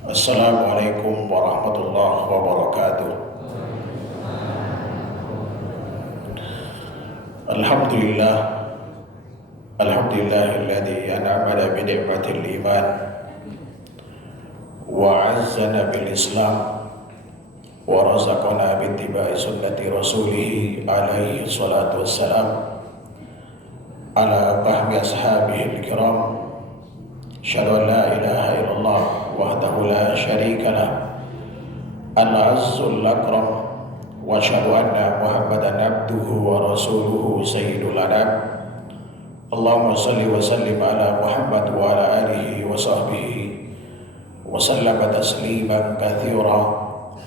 Assalamualaikum warahmatullahi wabarakatuh. Alhamdulillah, alhamdulillahilladzi an'amana bi ni'matil iman wa 'azzana bil Islam wa razaqana bi ittiba'i sunnati rasulih alaihi salatu wassalam ala fahmi ashabihil kiram. Asyhadu an la ilaha illallah wahdahu la syarika lah al-'azzul akram wa asyhadu anna Muhammadan abduhu wa rasuluhu sayyidul anam. Allahumma salli wa sallim ala Muhammad wa ala alihi wa sahbihi wa sallama tasliman katsira.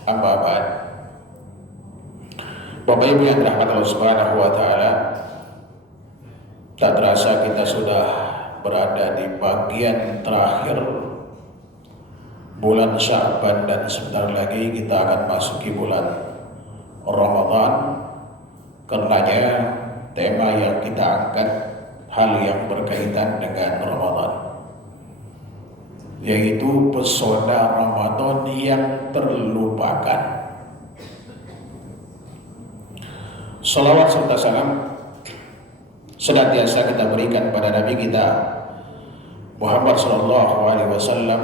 Amma ba'd. Bapak Ibu yang dirahmati Allah Subhanahu wa taala, tak terasa kita sudah berada di bagian terakhir bulan Sya'ban dan sebentar lagi kita akan masuki bulan Ramadan. Karenanya tema yang kita angkat hal yang berkaitan dengan Ramadan, yaitu pesona Ramadan yang terlupakan. Salawat serta salam senantiasa kita berikan pada Nabi kita Muhammad sallallahu alaihi wasallam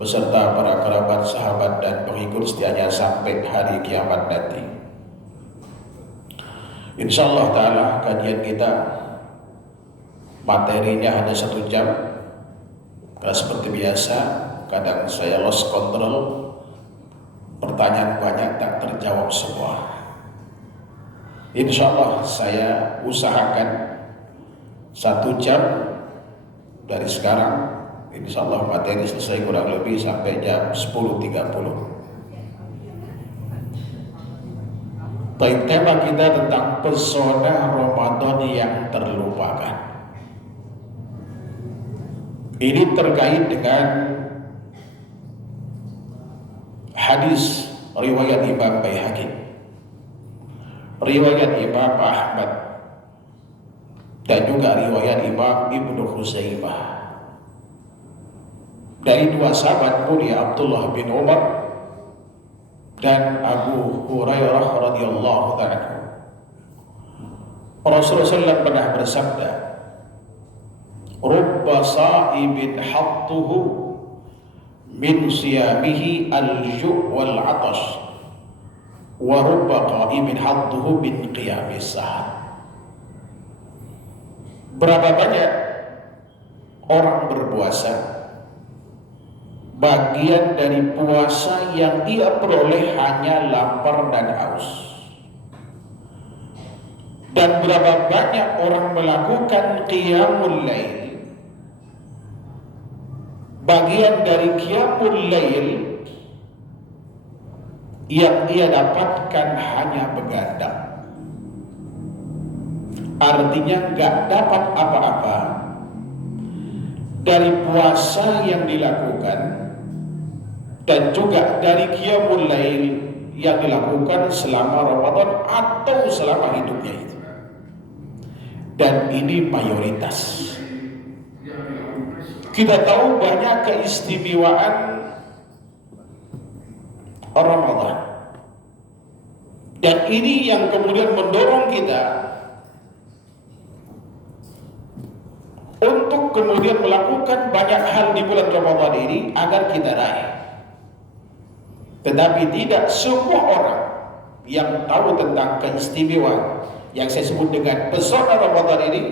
beserta para kerabat, sahabat dan pengikut setianya sampai hari kiamat nanti. Insyaallah taala kajian kita materinya hanya 1 jam. Karena seperti biasa kadang saya lost control, pertanyaan banyak tak terjawab semua. Insyaallah saya usahakan 1 jam dari sekarang. Insyaallah materi selesai kurang lebih sampai jam 10.30. Tema kita tentang pesona Ramadan yang terlupakan. Ini terkait dengan hadis riwayat Imam Baihaqi, riwayat Imam Ahmad, dan juga riwayat Imam Ibnu Khuzaimah dari 2 sahabat mulia Abdullah bin Umar dan Abu Hurairah radhiyallahu ta'ala. Rasulullah SAW pernah bersabda, "Rubba sa'ibin hattuhu min siyamihi al-ju' wal 'atash wa rubba qa'imin hattuhu min qiyamis sahar." Berapa banyak orang berpuasa, bagian dari puasa yang ia peroleh hanya lapar dan haus. Dan berapa banyak orang melakukan qiyamul lail, bagian dari qiyamul lail yang ia dapatkan hanya begadang. Artinya gak dapat apa-apa dari puasa yang dilakukan dan juga dari qiyamul lail yang dilakukan selama Ramadan atau selama hidupnya itu. Dan ini mayoritas. Kita tahu banyak keistimewaan Ramadan, dan ini yang kemudian mendorong kita untuk kemudian melakukan banyak hal di bulan Ramadan ini agar kita raih. Tetapi tidak semua orang yang tahu tentang keistimewaan yang saya sebut dengan pesona Ramadan ini,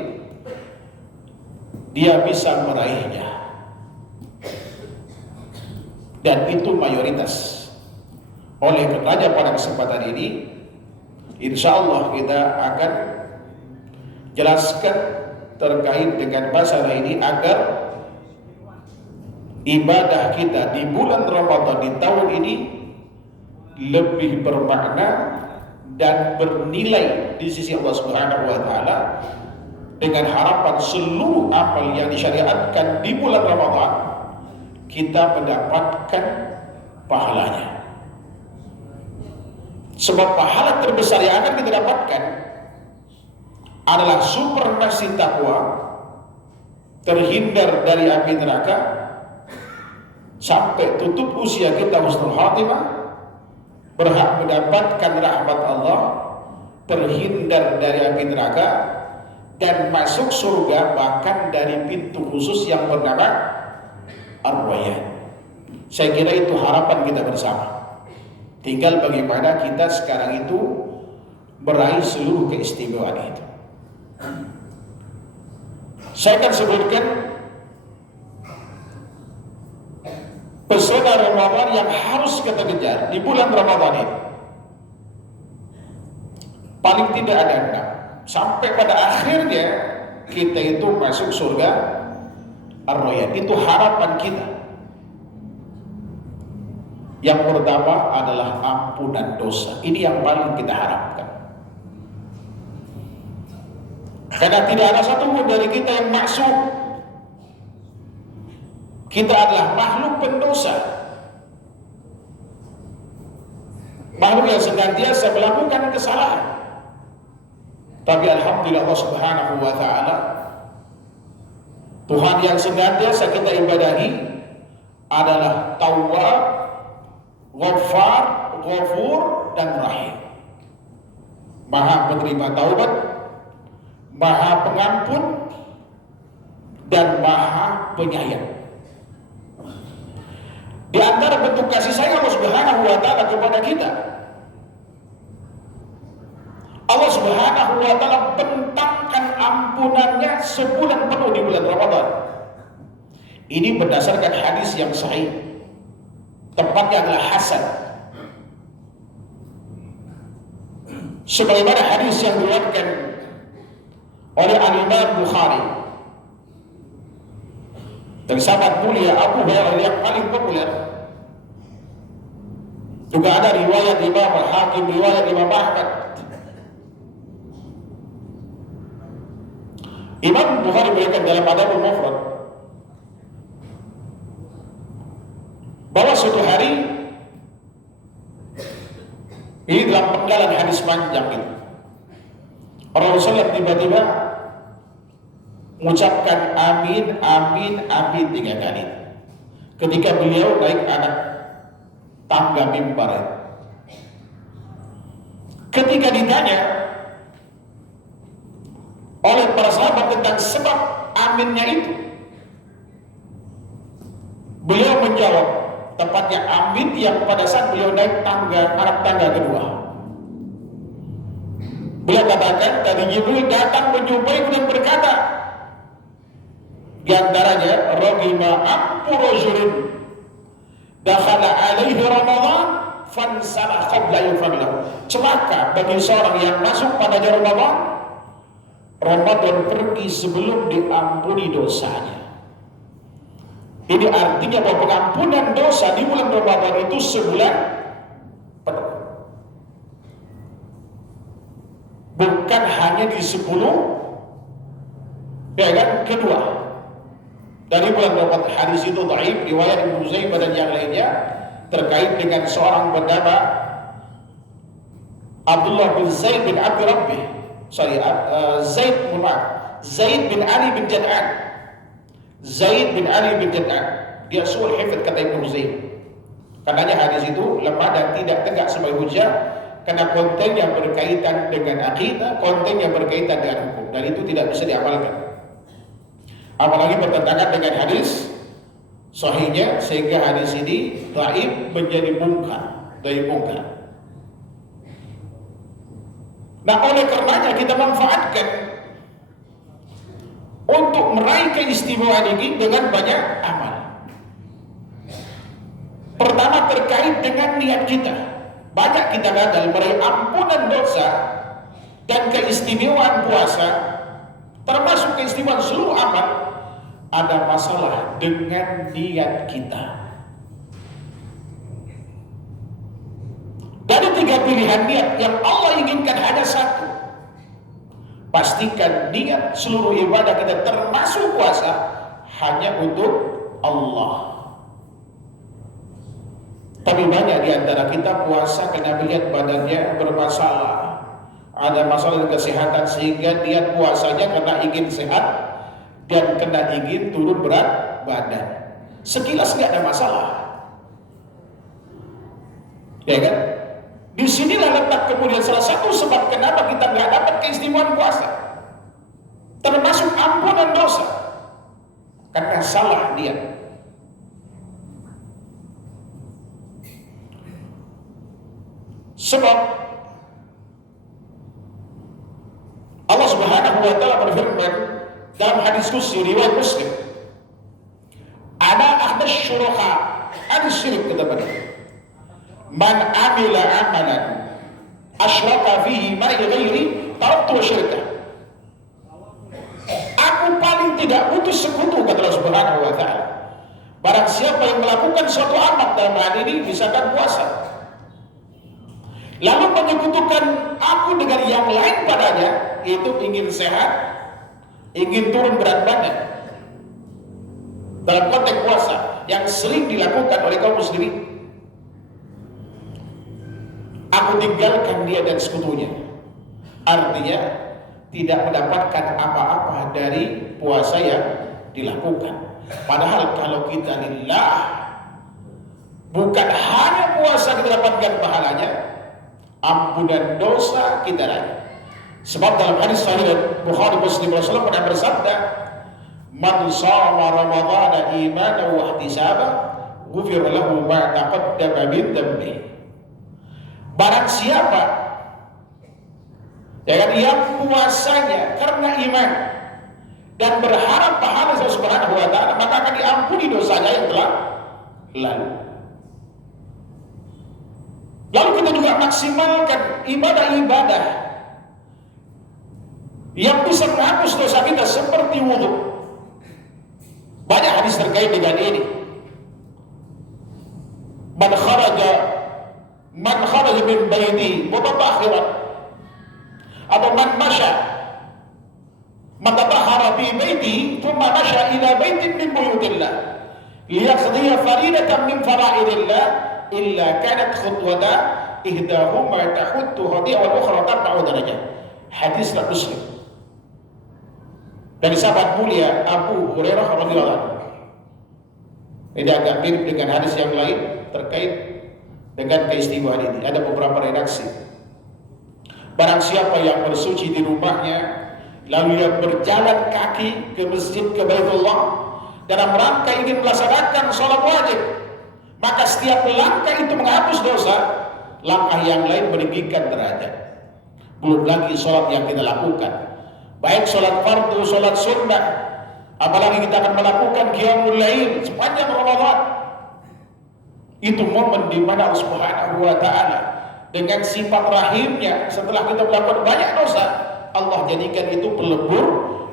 dia bisa meraihnya. Dan itu mayoritas. Oleh karenanya pada kesempatan ini, insya Allah kita akan jelaskan terkait dengan masalah ini agar ibadah kita di bulan Ramadan di tahun ini lebih bermakna dan bernilai di sisi Allah Subhanahu wa taala, dengan harapan seluruh amal yang disyariatkan di bulan Ramadan kita mendapatkan pahalanya. Sebab pahala terbesar yang akan kita dapatkan adalah supremasi takwa, terhindar dari api neraka, sampai tutup usia kita husnul khatimah, berhak mendapatkan rahmat Allah, terhindar dari api neraka, dan masuk surga bahkan dari pintu khusus yang bernama Ar-Rayyan. Saya kira itu harapan kita bersama. Tinggal bagaimana kita sekarang itu meraih seluruh keistimewaan itu. Saya akan sebutkan pesona Ramadan yang harus kita kejar di bulan Ramadan ini. Paling tidak ada 6. Sampai pada akhirnya kita itu masuk surga Ar-Rayyan. Itu harapan kita. Yang pertama adalah ampunan dosa. Ini yang paling kita harapkan. Karena tidak ada satupun dari kita yang maksum. Kita adalah makhluk pendosa, makhluk yang senantiasa melakukan kesalahan. Tapi alhamdulillah Allah Subhanahu wa ta'ala, Tuhan yang senantiasa kita ibadahi adalah Tawwab, Ghaffar, Ghafur, dan Rahim. Maha penerima taubat, Maha pengampun, dan Maha penyayang. Di antara bentuk kasih sayang Allah Subhanahu wa ta'ala kepada kita, Allah Subhanahu wa ta'ala bentangkan ampunannya sebulan penuh di bulan Ramadan. Ini berdasarkan hadis yang sahih, tepatnya adalah hasan. Sebagaimana hadis yang diriwayatkan oleh Al-Imam Bukhari dari sahabat mulia Abu Hurairah yang paling populer. Juga ada riwayat Imam Al-Hakim, riwayat Imam Ahmad. Imam Bukhari berikan dalam Adabul Mufrad bahwa suatu hari, ini dalam penggalan hadis panjang ini, Rasulullah tiba-tiba mengucapkan amin, amin, amin 3 kali ketika beliau naik anak tangga mimbar. Ketika ditanya oleh para sahabat tentang sebab aminnya itu, beliau menjawab, tepatnya amin yang pada saat beliau naik anak tangga kedua. Beliau katakan, tadi Jibril datang menjumpai dan berkata, di antaranya, Ragima ampu rajulin dakhala alaihi Ramadan fansalah qabla yufadlahu. Celaka bagi seorang yang masuk pada Ramadan pergi sebelum diampuni dosanya. Ini artinya bahwa pengampunan dosa di bulan Ramadan itu sebulan penuh. Bukan hanya di 10 ya kan, kedua dari bulan Ramadan. Hadis itu dhaif, riwayat Ibnu Zaibah dan yang lainnya terkait dengan seorang bernama Abdullah bin Zaid bin Abdi Rabbih, Zaid bin Ali bin Jad'an. Zaid bin Ali bin Jad'an, dia suul hifdz kata Ibnu Zaid. Karenanya hadis itu lemah dan tidak tegak sebagai hujjah karena kontennya berkaitan dengan akidah, kontennya berkaitan dengan hukum, dan itu tidak bisa diamalkan. Apalagi bertentangan dengan hadis sahihnya, sehingga hadis ini dhaif menjadi mungkar, dari mungkar. Nah, oleh karenanya kita manfaatkan untuk meraih keistimewaan ini dengan banyak amal. Pertama, terkait dengan niat kita. Banyak kita gagal meraih ampunan dosa dan keistimewaan puasa, termasuk keistimewaan seluruh amal. Ada masalah dengan niat kita. Dari 3 pilihan niat yang Allah inginkan hanya satu. Pastikan niat seluruh ibadah kita termasuk puasa hanya untuk Allah. Tapi banyak di antara kita puasa karena melihat badannya bermasalah, ada masalah kesehatan, sehingga niat puasanya karena ingin sehat dan karena ingin turun berat badan. sekilas nggak ada masalah, ya kan? Disinilah letak kemudian salah satu sebab kenapa kita nggak dapat keistimewaan puasa, termasuk ampunan dosa, karena salah dia. Sebab Allah Subhanahu wa taala berfirman dalam hadis qudsi riwayat Muslim, "Ana ahdas syuraka an syirik," kata beliau, "Man amila amalan asyraka fihi ma'i ghairi taraktu syirka." Aku paling tidak butuh sekutu, kata Allah Subhanahu wa taala. Barang siapa yang melakukan suatu amal dalam hal ini misalkan puasa, lalu menyekutukan aku dengan yang lain padanya, itu ingin sehat, ingin turun berat badan, dalam konteks puasa yang sering dilakukan oleh kaum muslimin, aku tinggalkan dia dan sekutunya. Artinya tidak mendapatkan apa-apa dari puasa yang dilakukan. Padahal kalau kita lillah, bukan hanya puasa kita dapatkan pahalanya, ampunan dosa kita raih. Sebab dalam hadis sahih Bukhari Muslim, Rasulullah pernah bersabda, "Man shama ramadhana imanan wa ihtisaban, ghufira lahu ma taqaddama min dhanbi." Barang siapa yang puasanya karena iman dan berharap pahala Allah Subhanahu wa taala, maka akan diampuni dosanya yang telah lalu. Lalu kita juga maksimalkan ibadah-ibadah yang bisa menghapus dosa kita seperti wudhu. Banyak hadis terkait dengan ini. Man kharaja min baiti mutatahhiran, atau man tatahhara fi baiti thumma masya ila baitin min buyutillah liyaqdiya faridatan min fara'idillah illa kanat khutwata ihdahuma tahuttu hadi'a wal ukhra tarfa'u darajah. Hadis Muslim dari sahabat mulia Abu Hurairah radhiyallahu anhu. Ini agak mirip dengan hadis yang lain terkait dengan keistimewaan ini. Ada beberapa redaksi. Barang siapa yang bersuci di rumahnya, lalu ia berjalan kaki ke masjid, ke Baitullah, dalam rangka ingin melaksanakan sholat wajib, maka setiap langkah itu menghapus dosa, langkah yang lain meninggikan derajat. Belum lagi sholat yang kita lakukan, baik sholat fardu, sholat sunnah, apalagi kita akan melakukan qiyamul lail sepanjang Ramadan. Itu momen di mana Allah Subhanahu wa taala dengan sifat rahimnya, setelah kita melakukan banyak dosa, Allah jadikan itu pelebur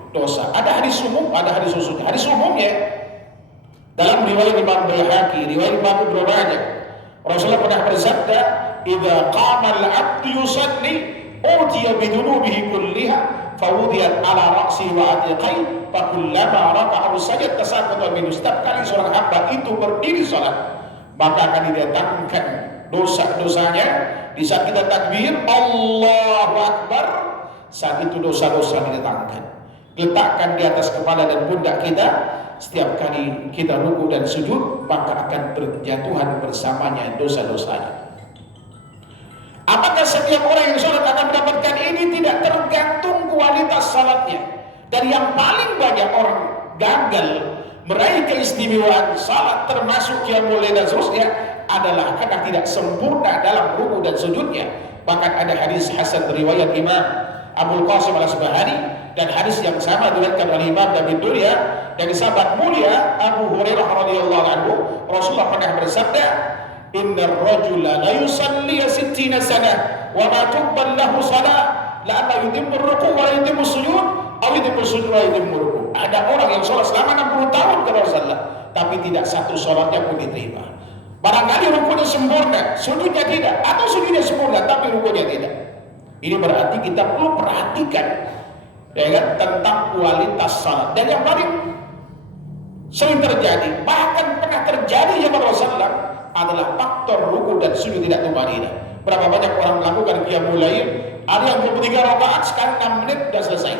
dosa. Ada hadis umum, ada hadis khusus. Hadis umumnya dalam riwayat Imam Baihaqi, riwayat Imam Ibnu Majah, Rasulullah pernah bersabda, "Idza qama al-'abdu yusalli, utiya bi dhunubihi kulliha, fawudiyat ala ra'si wa atiqai, fa kullama raka'a sajada tasaqata min." Setiap kali seorang hamba itu berdiri salat, maka akan didatangkan dosa-dosanya. Di saat kita takbir Allahu Akbar, saat itu dosa-dosa didatangkan, letakkan di atas kepala dan pundak kita. Setiap kali kita ruku dan sujud, maka akan berjatuhan bersamanya dosa-dosanya. Apakah setiap orang yang sholat akan mendapatkan ini? Tidak, tergantung kualitas sholatnya. Dan yang paling banyak orang gagal meraih keistimewaan salat termasuk qiyamul lail dan seterusnya adalah karena tidak sempurna dalam ruku dan sujudnya. Bahkan ada hadis hasan riwayat Imam Abul Qasim Al-Asbahani dan hadis yang sama diriwayatkan oleh Imam Ibnu Dunya dari sahabat mulia Abu Hurairah radhiyallahu anhu. Rasulullah pernah bersabda, "Innar rajula la yusalli 60 sanah wa ma tuqbal lahu salah la yutimmu ruku' wa la yutimmu sujud aw yutimmu sujud wa yutimmu ruku'." Ada orang yang sholat selama 60 tahun ke Rasulullah, tapi tidak satu sholatnya pun diterima. Barangkali rukunya sempurna, sujudnya tidak, atau sujudnya sempurna tapi rukunya tidak. Ini berarti kita perlu perhatikan, ya kan, tentang kualitas salat. Dan yang paling sering terjadi, bahkan pernah terjadi zaman Rasulullah, adalah faktor ruku dan sujud tidak tumanina. Berapa banyak orang melakukan qiyamul lail, ada yang 23 rakaat sekarang 6 menit sudah selesai.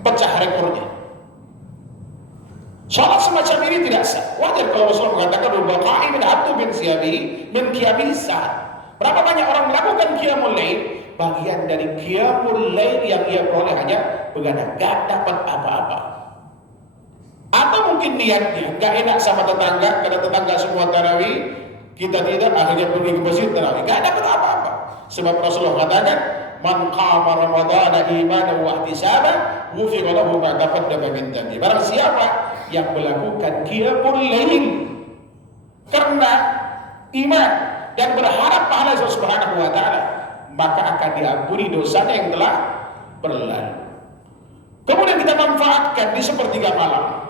Pecah rekornya. Salat semacam ini tidak sah. Wajar kalau Rasulullah mengatakan rubba qa'imin abdu min siyabihi min qiyamihi sah. Berapa banyak orang melakukan qiyamul lail, bagian dari qiyamul lail yang ia peroleh hanya begadang, gak dapat apa-apa. Atau mungkin niatnya gak enak sama tetangga, karena tetangga semua tarawih, kita tidak, akhirnya pergi ke masjid tarawih, gak dapat apa-apa. Sebab Rasulullah katakan, man qama ramadhana imanan wa ihtisaban ghufira lahu ma taqaddama min dhanbi. Barang siapa yang melakukan qiyamul lail karena iman dan berharap pahala Allah Subhanahu wa taala, maka akan diampuni dosanya yang telah berlalu. Kemudian kita manfaatkan di sepertiga malam.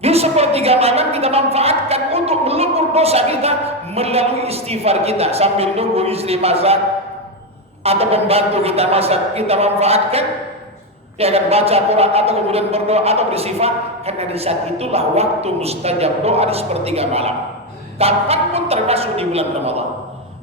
Di sepertiga malam kita manfaatkan untuk melebur dosa kita melalui istighfar kita sambil nunggu istri masak atau pembantu kita masak, kita manfaatkan ya kan, baca Quran atau kemudian berdoa atau bersifat, karena di saat itulah waktu mustajab doa di sepertiga malam. Kapanpun termasuk di bulan Ramadan.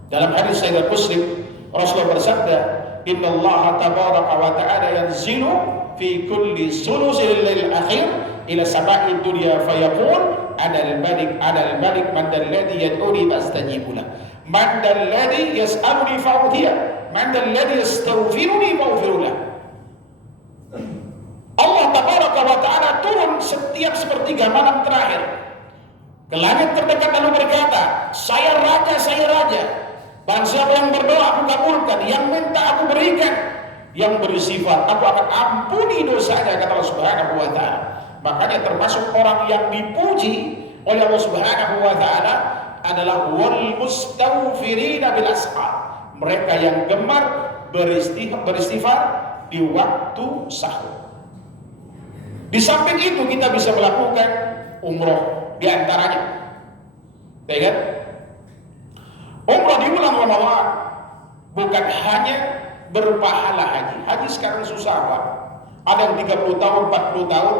Dalam hadis Sahih Muslim, Rasulullah bersabda, "Inna Allah tabaraka wa ta'ala yanzilu fi kulli sulusil lail akhir ila sama'i dunya fayaqul ana al-malik man alladhi yad'uni fastajibu lahu man alladhi yas'aluni fa'utiya man alladhi yastaghfiruni fa'ghfir lahu." Allah tabaraka wa ta'ala turun setiap sepertiga malam terakhir ke langit terdekat lalu berkata, saya raja, saya raja. Barang siapa yang berdoa aku kabulkan, yang minta aku berikan, yang bersifat aku akan ampuni dosanya, kata Allah Subhanahu wa ta'ala. Makanya termasuk orang yang dipuji oleh Allah Subhanahu wa ta'ala adalah wal mustaghfirina bil ashar, mereka yang gemar beristighfar di waktu sahur. Di samping itu kita bisa melakukan umroh di antaranya, ya kan? Umrah di bulan Ramadan bukan hanya berpahala haji. Haji sekarang susah, Pak. Ada yang 30 tahun, 40 tahun,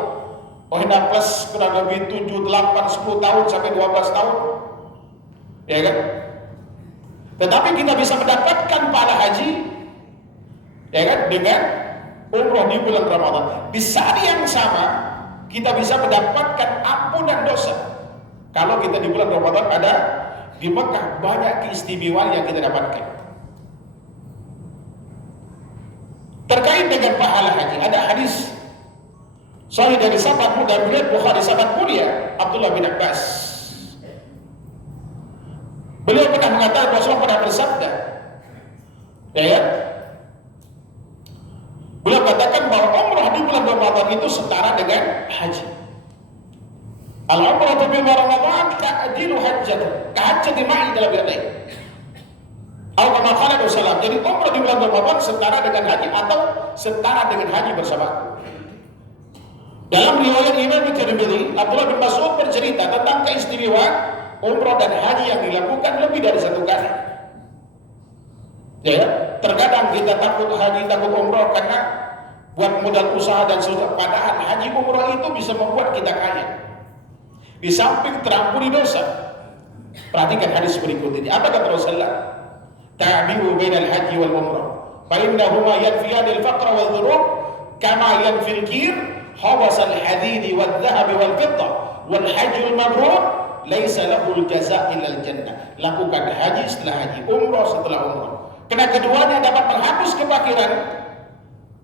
hendak plus kurang lebih 7, 8, 10 tahun sampai 12 tahun, ya kan? Tetapi kita bisa mendapatkan pahala haji, ya kan, dengan umrah di bulan Ramadan. Di saat yang sama kita bisa mendapatkan ampunan dosa. Kalau kita di bulan Ramadan ada di Mekah, banyak keistimewaan yang kita dapatkan. Terkait dengan pahala haji, ada hadis sahih dari sahabat muda riwayat Bukhari, sahabat mulia Abdullah bin Abbas. Beliau pernah mengatakan, Rasulullah pernah bersabda, ya, beliau katakan bahwa umrah di bulan Ramadan itu setara dengan haji. Al-umrah di bulan Ramadan ta'dilu hajjatan, kahajjati ma'i dalam riwayat. Al-Qamaqalah Rasulullah. Jadi umrah di bulan Ramadan setara dengan haji atau setara dengan haji bersama. Dalam riwayat Imam Tirmidzi, Abdullah bin Mas'ud bercerita tentang keistimewaan umrah dan haji yang dilakukan lebih dari satu kali. Ya, terkadang kita takut haji, takut umrah karena buat modal usaha dan seterusnya. Padahal haji umrah itu bisa membuat kita kaya. Di samping terampuni dosa. Perhatikan hadis berikut ini. Apa kata Rasulullah? Ta'bi'u bainal haji wal umrah. Fa innahuma yanfiyani al-faqra wal dhunub kama yanfil kir habasal hadidi wal dhahab wal fiddah wal hajjul mabrur laisa lahul jazaa illa al-jannah. Lakukan haji setelah haji, umrah setelah umrah. Karena keduanya dapat menghapus kefakiran,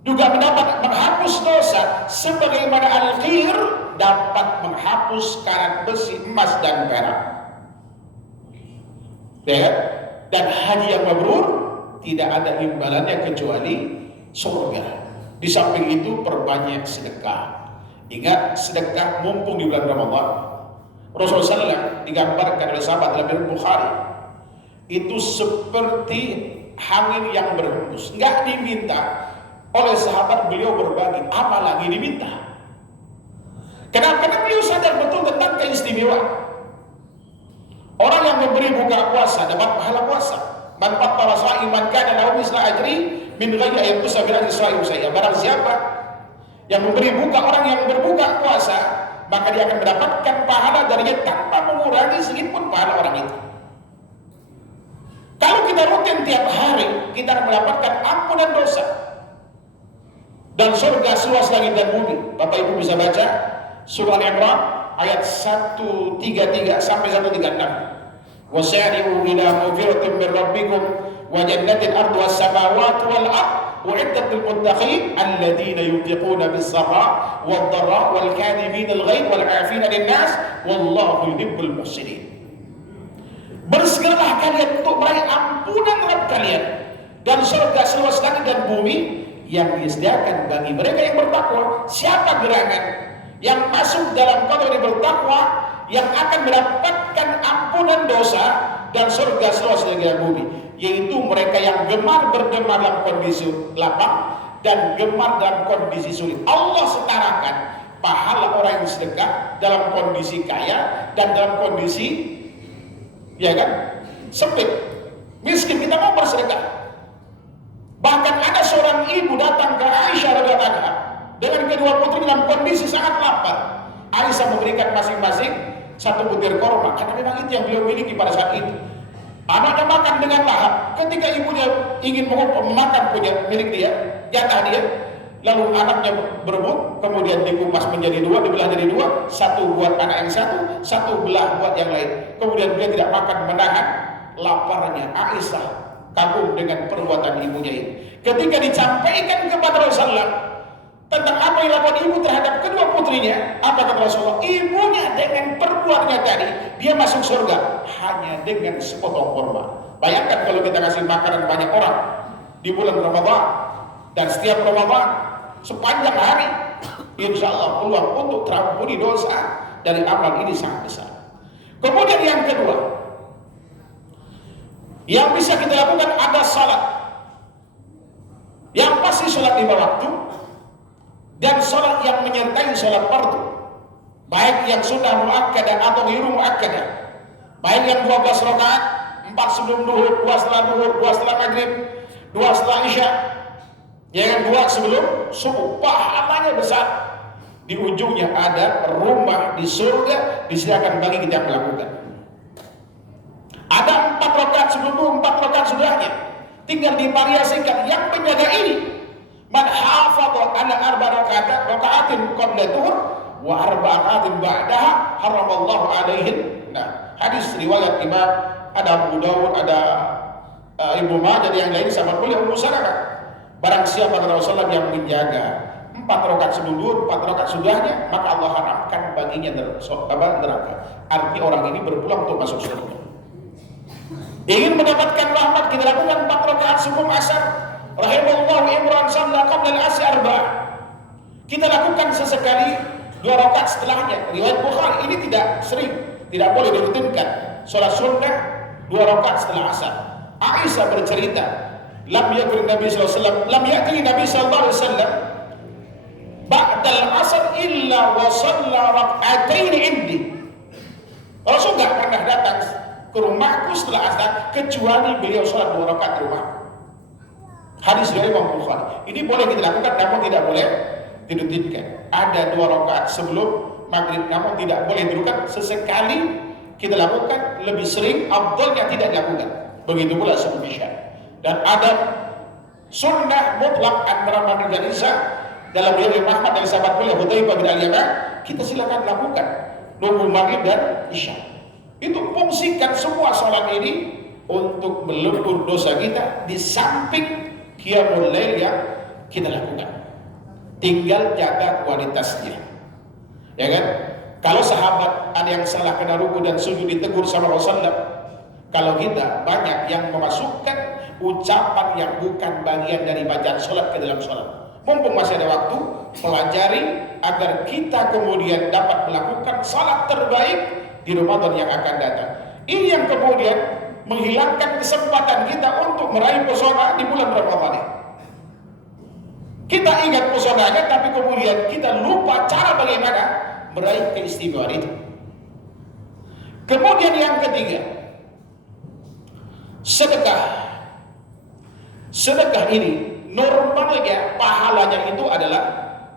juga mendapat menghapus dosa, sebagaimana al-qir dapat menghapus karat besi, emas dan perak. Ya, dan haji yang mabrur tidak ada imbalannya kecuali surga. Di samping itu perbanyak sedekah. Ingat, sedekah mumpung di bulan Ramadan. Rasulullah SAW digambarkan oleh sahabat dalam Bukhari itu seperti angin yang berhembus, nggak diminta oleh sahabat, beliau berbagi, apalagi diminta. Kenapa? Karena beliau sadar betul tentang keistimewaan. Orang yang memberi buka puasa dapat pahala puasa. Man fattara sha'iman kana lahu misla ajri min ghairi ayyanqusa min ajri sha'im syai'an. Barang siapa yang memberi buka orang yang berbuka puasa, maka dia akan mendapatkan pahala darinya tanpa mengurangi sedikit pun pahala orang itu. Kalau kita rutin tiap hari, kita akan mendapatkan ampunan dosa dan surga seluas langit dan bumi. Bapak Ibu bisa baca Surah Al-Imran ayat 133 sampai 136. Wasari'u ila maghfiratin min rabbikum wa jannatin arduha as-samawati wal ard u'iddat lil muttaqin alladziina yunfiquna bis-sarra'i wad-dharra'i wal kadhimina al-ghaidh wal 'afina lin-nas wallahu yuhibbul muhsinin. Bersegeralah kalian untuk meraih ampunan Rabb kalian dan surga seluas langit dan bumi yang disediakan bagi mereka yang bertakwa. Siapa gerangan yang masuk dalam kategori bertakwa yang akan mendapatkan ampunan dosa dan surga seluas langit dan bumi? Yaitu mereka yang gemar bergema dalam kondisi lapang dan gemar dalam kondisi sulit. Allah setarakan pahala orang yang sedekah dalam kondisi kaya dan dalam kondisi, ya kan, sempit, miskin. Kita mau bersedekah. Bahkan ada seorang ibu datang ke Aisyah radhiyallahu anha dengan kedua putri dalam kondisi sangat lapar. Aisyah memberikan masing-masing satu butir korma karena memang itu yang beliau miliki pada saat itu. Anaknya makan dengan lahap. Ketika ibunya ingin memakan punya milik dia, jatah dia, lalu anaknya berebut, kemudian dikupas menjadi dua, dibelah jadi dua, satu buat anak yang satu, satu belah buat yang lain. Kemudian dia tidak makan, menahan laparnya. Aisyah kagum dengan perbuatan ibunya ini. Ketika disampaikan kepada Rasulullah tentang apa yang dilakukan ibu terhadap kedua putrinya, apa kata Rasulullah? Ibunya dengan perbuatannya tadi, dia masuk surga hanya dengan sepotong kurma. Bayangkan kalau kita kasih makanan banyak orang di bulan Ramadan dan setiap Ramadan sepanjang hari, insya Allah peluang untuk terampuni dosa dari amal ini sangat besar. Kemudian yang kedua yang bisa kita lakukan ada salat. Yang pasti salat lima waktu dan salat yang menyertai salat fardu, baik yang sunnah muakkadah atau ghairu muakkadah, baik yang 12 rakaat, 4 sebelum duhur, 2 setelah duhur, 2 setelah maghrib, 2 setelah isya, yang 2 sebelum subuh. Pahalanya besar. Di ujungnya ada rumah di surga disediakan bagi kita yang melakukan. Ada 4 rakaat sebelum duhur, 4 rakaat sudahnya. Tinggal divariasikan yang menjaga ini. Man hafadha ala 4 raka'atin qabla dhuhr wa 4 raka'atin ba'daha haramallahu alaihin. Nah, hadis riwayat Imam ada Abu Dawud, ada Ibnu Majah dan yang lain sama boleh Ummu Salamah. Barang siapa kata Rasulullah yang menjaga 4 rakaat sebelum duhur, 4 rakaat sudahnya, maka Allah haramkan baginya neraka. Arti orang ini berpulang untuk masuk surga. Ingin mendapatkan rahmat, kita lakukan 4 rakaat sebelum asar. Rahimallahu imran shalla qabla al-asr arba'ah. Kita lakukan sesekali 2 rakaat setelahnya. Riwayat Bukhari ini tidak sering, tidak boleh dirutinkan. Salat sunnah 2 rakaat setelah asar. Aisyah bercerita, lam yakun Nabi sallallahu alaihi wasallam, lam ya'ti Nabi sallallahu alaihi wasallam ba'da al-asr illa wa shalla rak'atain indi. Rasul enggak pernah datang ke rumahku setelah asar kecuali beliau salat 2 rakaat di rumah. Hadis dari Imam Bukhari. Ini boleh kita lakukan, namun tidak boleh dirutinkan. Ada 2 rakaat sebelum maghrib, namun tidak boleh dilakukan sesekali. Kita lakukan, lebih sering afdalnya tidak dilakukan. Begitu pula sebelum isya. Dan ada sunnah mutlak antara maghrib dan isya dalam riwayat Ahmad dari sahabat beliau Hudzaifah bin Al-Yaman, kita silakan lakukan nunggu maghrib dan isya. Itu fungsikan semua salat ini untuk melebur dosa kita di samping qiyamul lail yang kita lakukan. Tinggal jaga kualitasnya. Ya kan? Kalau sahabat ada yang salah kena ruku dan sujud ditegur sama Rasulullah. Kalau kita banyak yang memasukkan ucapan yang bukan bagian dari bacaan salat ke dalam salat. Mumpung masih ada waktu, pelajari agar kita kemudian dapat melakukan salat terbaik di Ramadan yang akan datang. Ini yang kemudian menghilangkan kesempatan kita untuk meraih pesona di bulan Ramadan ini. Kita ingat pesonanya, tapi kemudian kita lupa cara bagaimana meraih keistimewaan itu. Kemudian yang ketiga, sedekah. Sedekah ini normalnya pahalanya itu adalah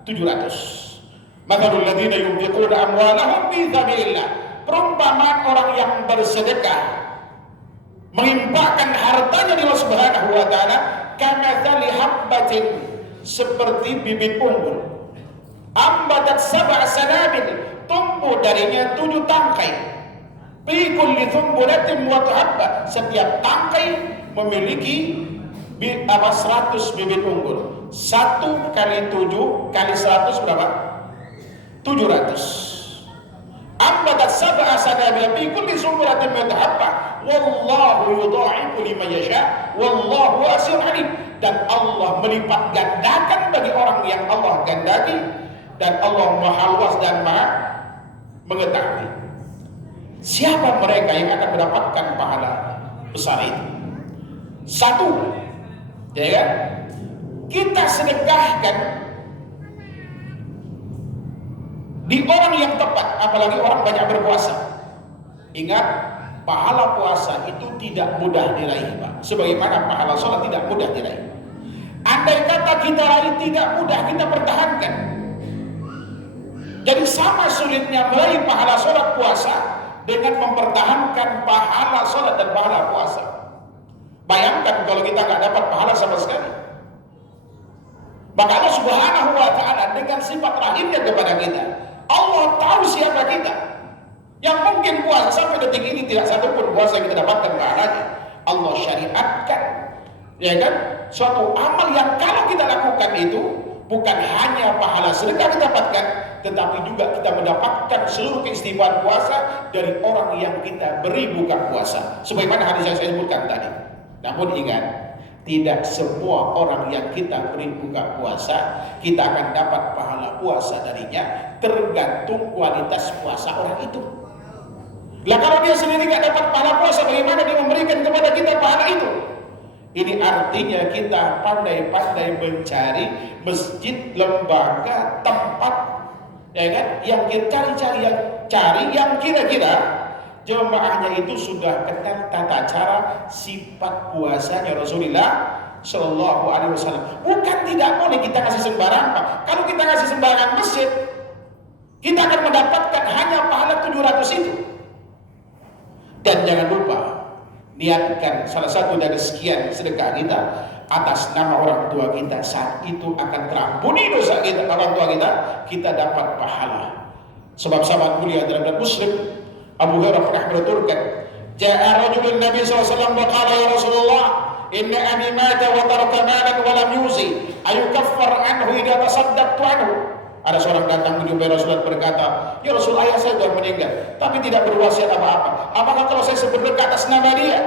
700. Mathalul ladzina yunfiquna amwalahum fi sabilillah. Perumpamaan orang yang bersedekah mengimpakkan hartanya di Allah Subhanahu wa taala kamatsali habbatin, seperti bibit unggul. Ambatat sab'a sanabil, tumbuh darinya 7 tangkai. Fi kulli thumbulatin wa tahabba, setiap tangkai memiliki 100 bibit unggul. 1 kali 7 kali 100 berapa? 700. Ambatat sab'a sanabil fi kulli thumbulatin wa tahabba, wallahu yudha'ifu liman yasha, wallahu wasi'un 'alim. Dan Allah melipat gandakan bagi orang yang Allah gandaki, dan Allah Maha Luas dan Maha mengetahui. Siapa mereka yang akan mendapatkan pahala besar itu? 1, ya kan? Kita sedekahkan di orang yang tepat, apalagi orang banyak berpuasa. Ingat, pahala puasa itu tidak mudah diraih, Pak. Sebagaimana pahala sholat tidak mudah diraih. Andai kata kita raih, tidak mudah kita pertahankan. Jadi sama sulitnya meraih pahala sholat puasa dengan mempertahankan pahala sholat dan pahala puasa. Bayangkan kalau kita nggak dapat pahala sama sekali. Maka Allah Subhanahu wa ta'ala dengan sifat rahimnya kepada kita, Allah tahu siapa kita. Yang mungkin puasa sampai detik ini tidak satu pun puasa yang kita dapatkan pahalanya. Allah syariatkan, ya kan, suatu amal yang kalau kita lakukan itu bukan hanya pahala sedekah kita dapatkan, tetapi juga kita mendapatkan seluruh keistimewaan puasa dari orang yang kita beri buka puasa. Sebagaimana hadis yang saya sebutkan tadi. Namun ingat, tidak semua orang yang kita beri buka puasa kita akan dapat pahala puasa darinya, tergantung kualitas puasa orang itu. Lah kalau dia sendiri nggak dapat pahala puasa, bagaimana dia memberikan kepada kita pahala itu? Ini artinya kita pandai-pandai mencari masjid, lembaga, tempat, ya kan, yang kita cari yang kira-kira jemaahnya itu sudah kenal tata cara sifat puasanya Rasulullah Shallallahu Alaihi Wasallam. Bukan tidak boleh kita kasih sembarangan, Pak. Kalau kita kasih sembarangan masjid, kita akan mendapatkan hanya pahala 700 itu. Dan jangan lupa, niatkan salah satu dari sekian sedekah kita atas nama orang tua kita, saat itu akan terampuni dosa kita, orang tua kita dapat pahala. Sebab sahabat mulia dalam Muslim, Abu Hurairah pernah bertuturkan, ja'a rajulun Nabi SAW berkata, ya Rasulullah, inna abi mata wa taraka malan wa lam yuzi, ayukaffar anhu idza tasaddaqtu anhu. Ada seorang datang menjumpai Rasulullah berkata, ya Rasul, ayah saya sudah meninggal tapi tidak berwasiat apa-apa. Apakah kalau saya bersedekah atas nama dia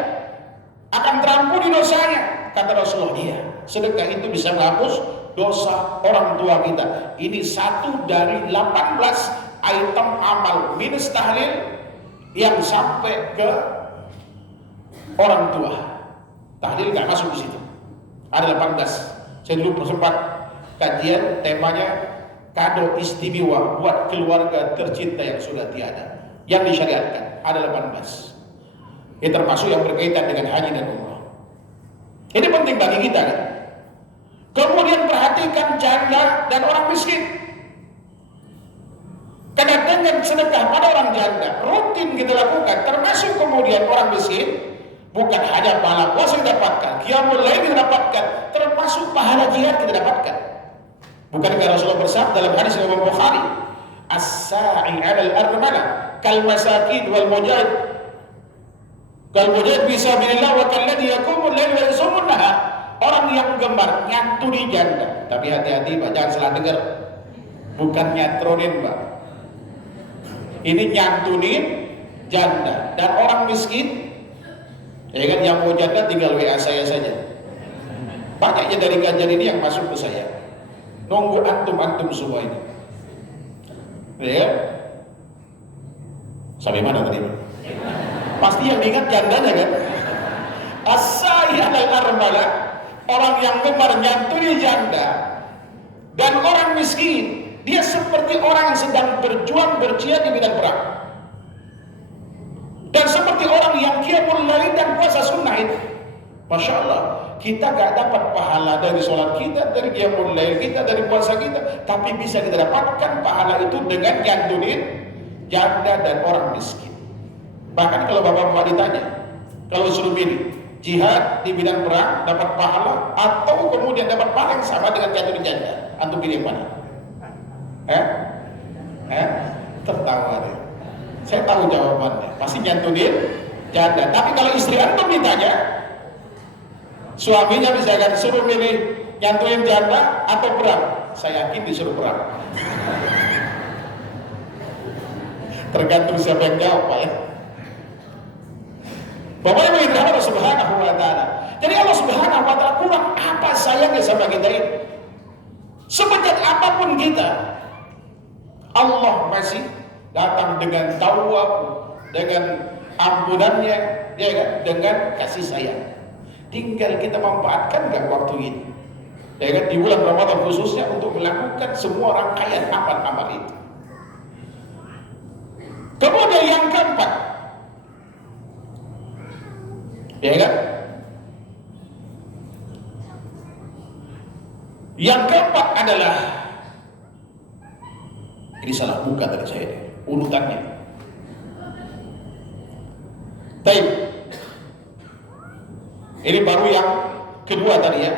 akan terampuni dosanya? Kata Rasulullah, iya, sedekah itu bisa menghapus dosa orang tua kita. Ini 1 dari 18 item amal minus tahlil yang sampai ke orang tua. Tahlil nggak masuk di situ. Ada 18. Saya dulu sempat kajian temanya kado istimewa buat keluarga tercinta yang sudah tiada, yang disyariatkan. Ada 18. Ini termasuk yang berkaitan dengan haji dan umrah. Ini penting bagi kita, kan? Kemudian perhatikan janda dan orang miskin. Karena dengan sedekah pada orang janda rutin kita lakukan, termasuk kemudian orang miskin, bukan hanya pahala puasa kita dapatkan, qiyamul lail kita dapatkan, termasuk pahala jihad kita dapatkan. Bukankah Rasulullah bersabda dalam hadis Imam Bukhari, as-sa'i 'alal armala kal masakin wal mujahid fi sabilillah wa kalladhi yaqumul lail wa yasumun nahar. Orang yang gemar nyantuni janda, tapi hati-hati Pak, jangan salah dengar. Bukan nyatronin, Pak. Ini nyantunin janda dan orang miskin. Ya kan, yang mau janda tinggal WA saya saja. Banyaknya dari kajian ini yang masuk ke saya. Nunggu antum semua ini. Ya. Sampai mana tadi? Pasti yang diingat jandanya, kan? As-sa'i 'alal armala, orang yang gemar nyantuni janda dan orang miskin. Dia seperti orang yang sedang berjuang berjihad di medan perang. Dan seperti orang yang qiyamul lail dan puasa sunnah itu. Masya Allah, kita gak dapat pahala dari sholat kita, dari qiyamul lail kita, dari puasa kita, tapi bisa kita dapatkan pahala itu dengan nyantunin janda dan orang miskin. Bahkan kalau bapak-bapak ditanya, kalau suruh milih jihad di medan perang dapat pahala atau kemudian dapat pahala yang sama dengan nyantunin janda, antum pilih yang mana? Eh? Tertawa deh. Saya tahu jawabannya. Pasti nyantunin janda. Tapi kalau istri antum ditanya, suaminya misalkan suruh milih nyantuin janda atau perang, saya yakin disuruh perang. Tergantung siapa yang jawab, Pak ya. Bapak Ibu yang dirahmati Allah Subhanahu wa taala. Jadi Allah Subhanahu wa taala kurang apa sayangnya sama kita ini? Sebejat apapun kita, Allah masih datang dengan tawwab, dengan ampunannya, ya kan? Dengan kasih sayang. Tinggal kita manfaatkan nggak waktu ini, ya kan? Di bulan Ramadan khususnya untuk melakukan semua rangkaian amal-amal itu. Kemudian yang keempat, ya kan? Yang keempat adalah, ini salah buka tadi saya urutannya. Baik, ini baru yang kedua tadi ya.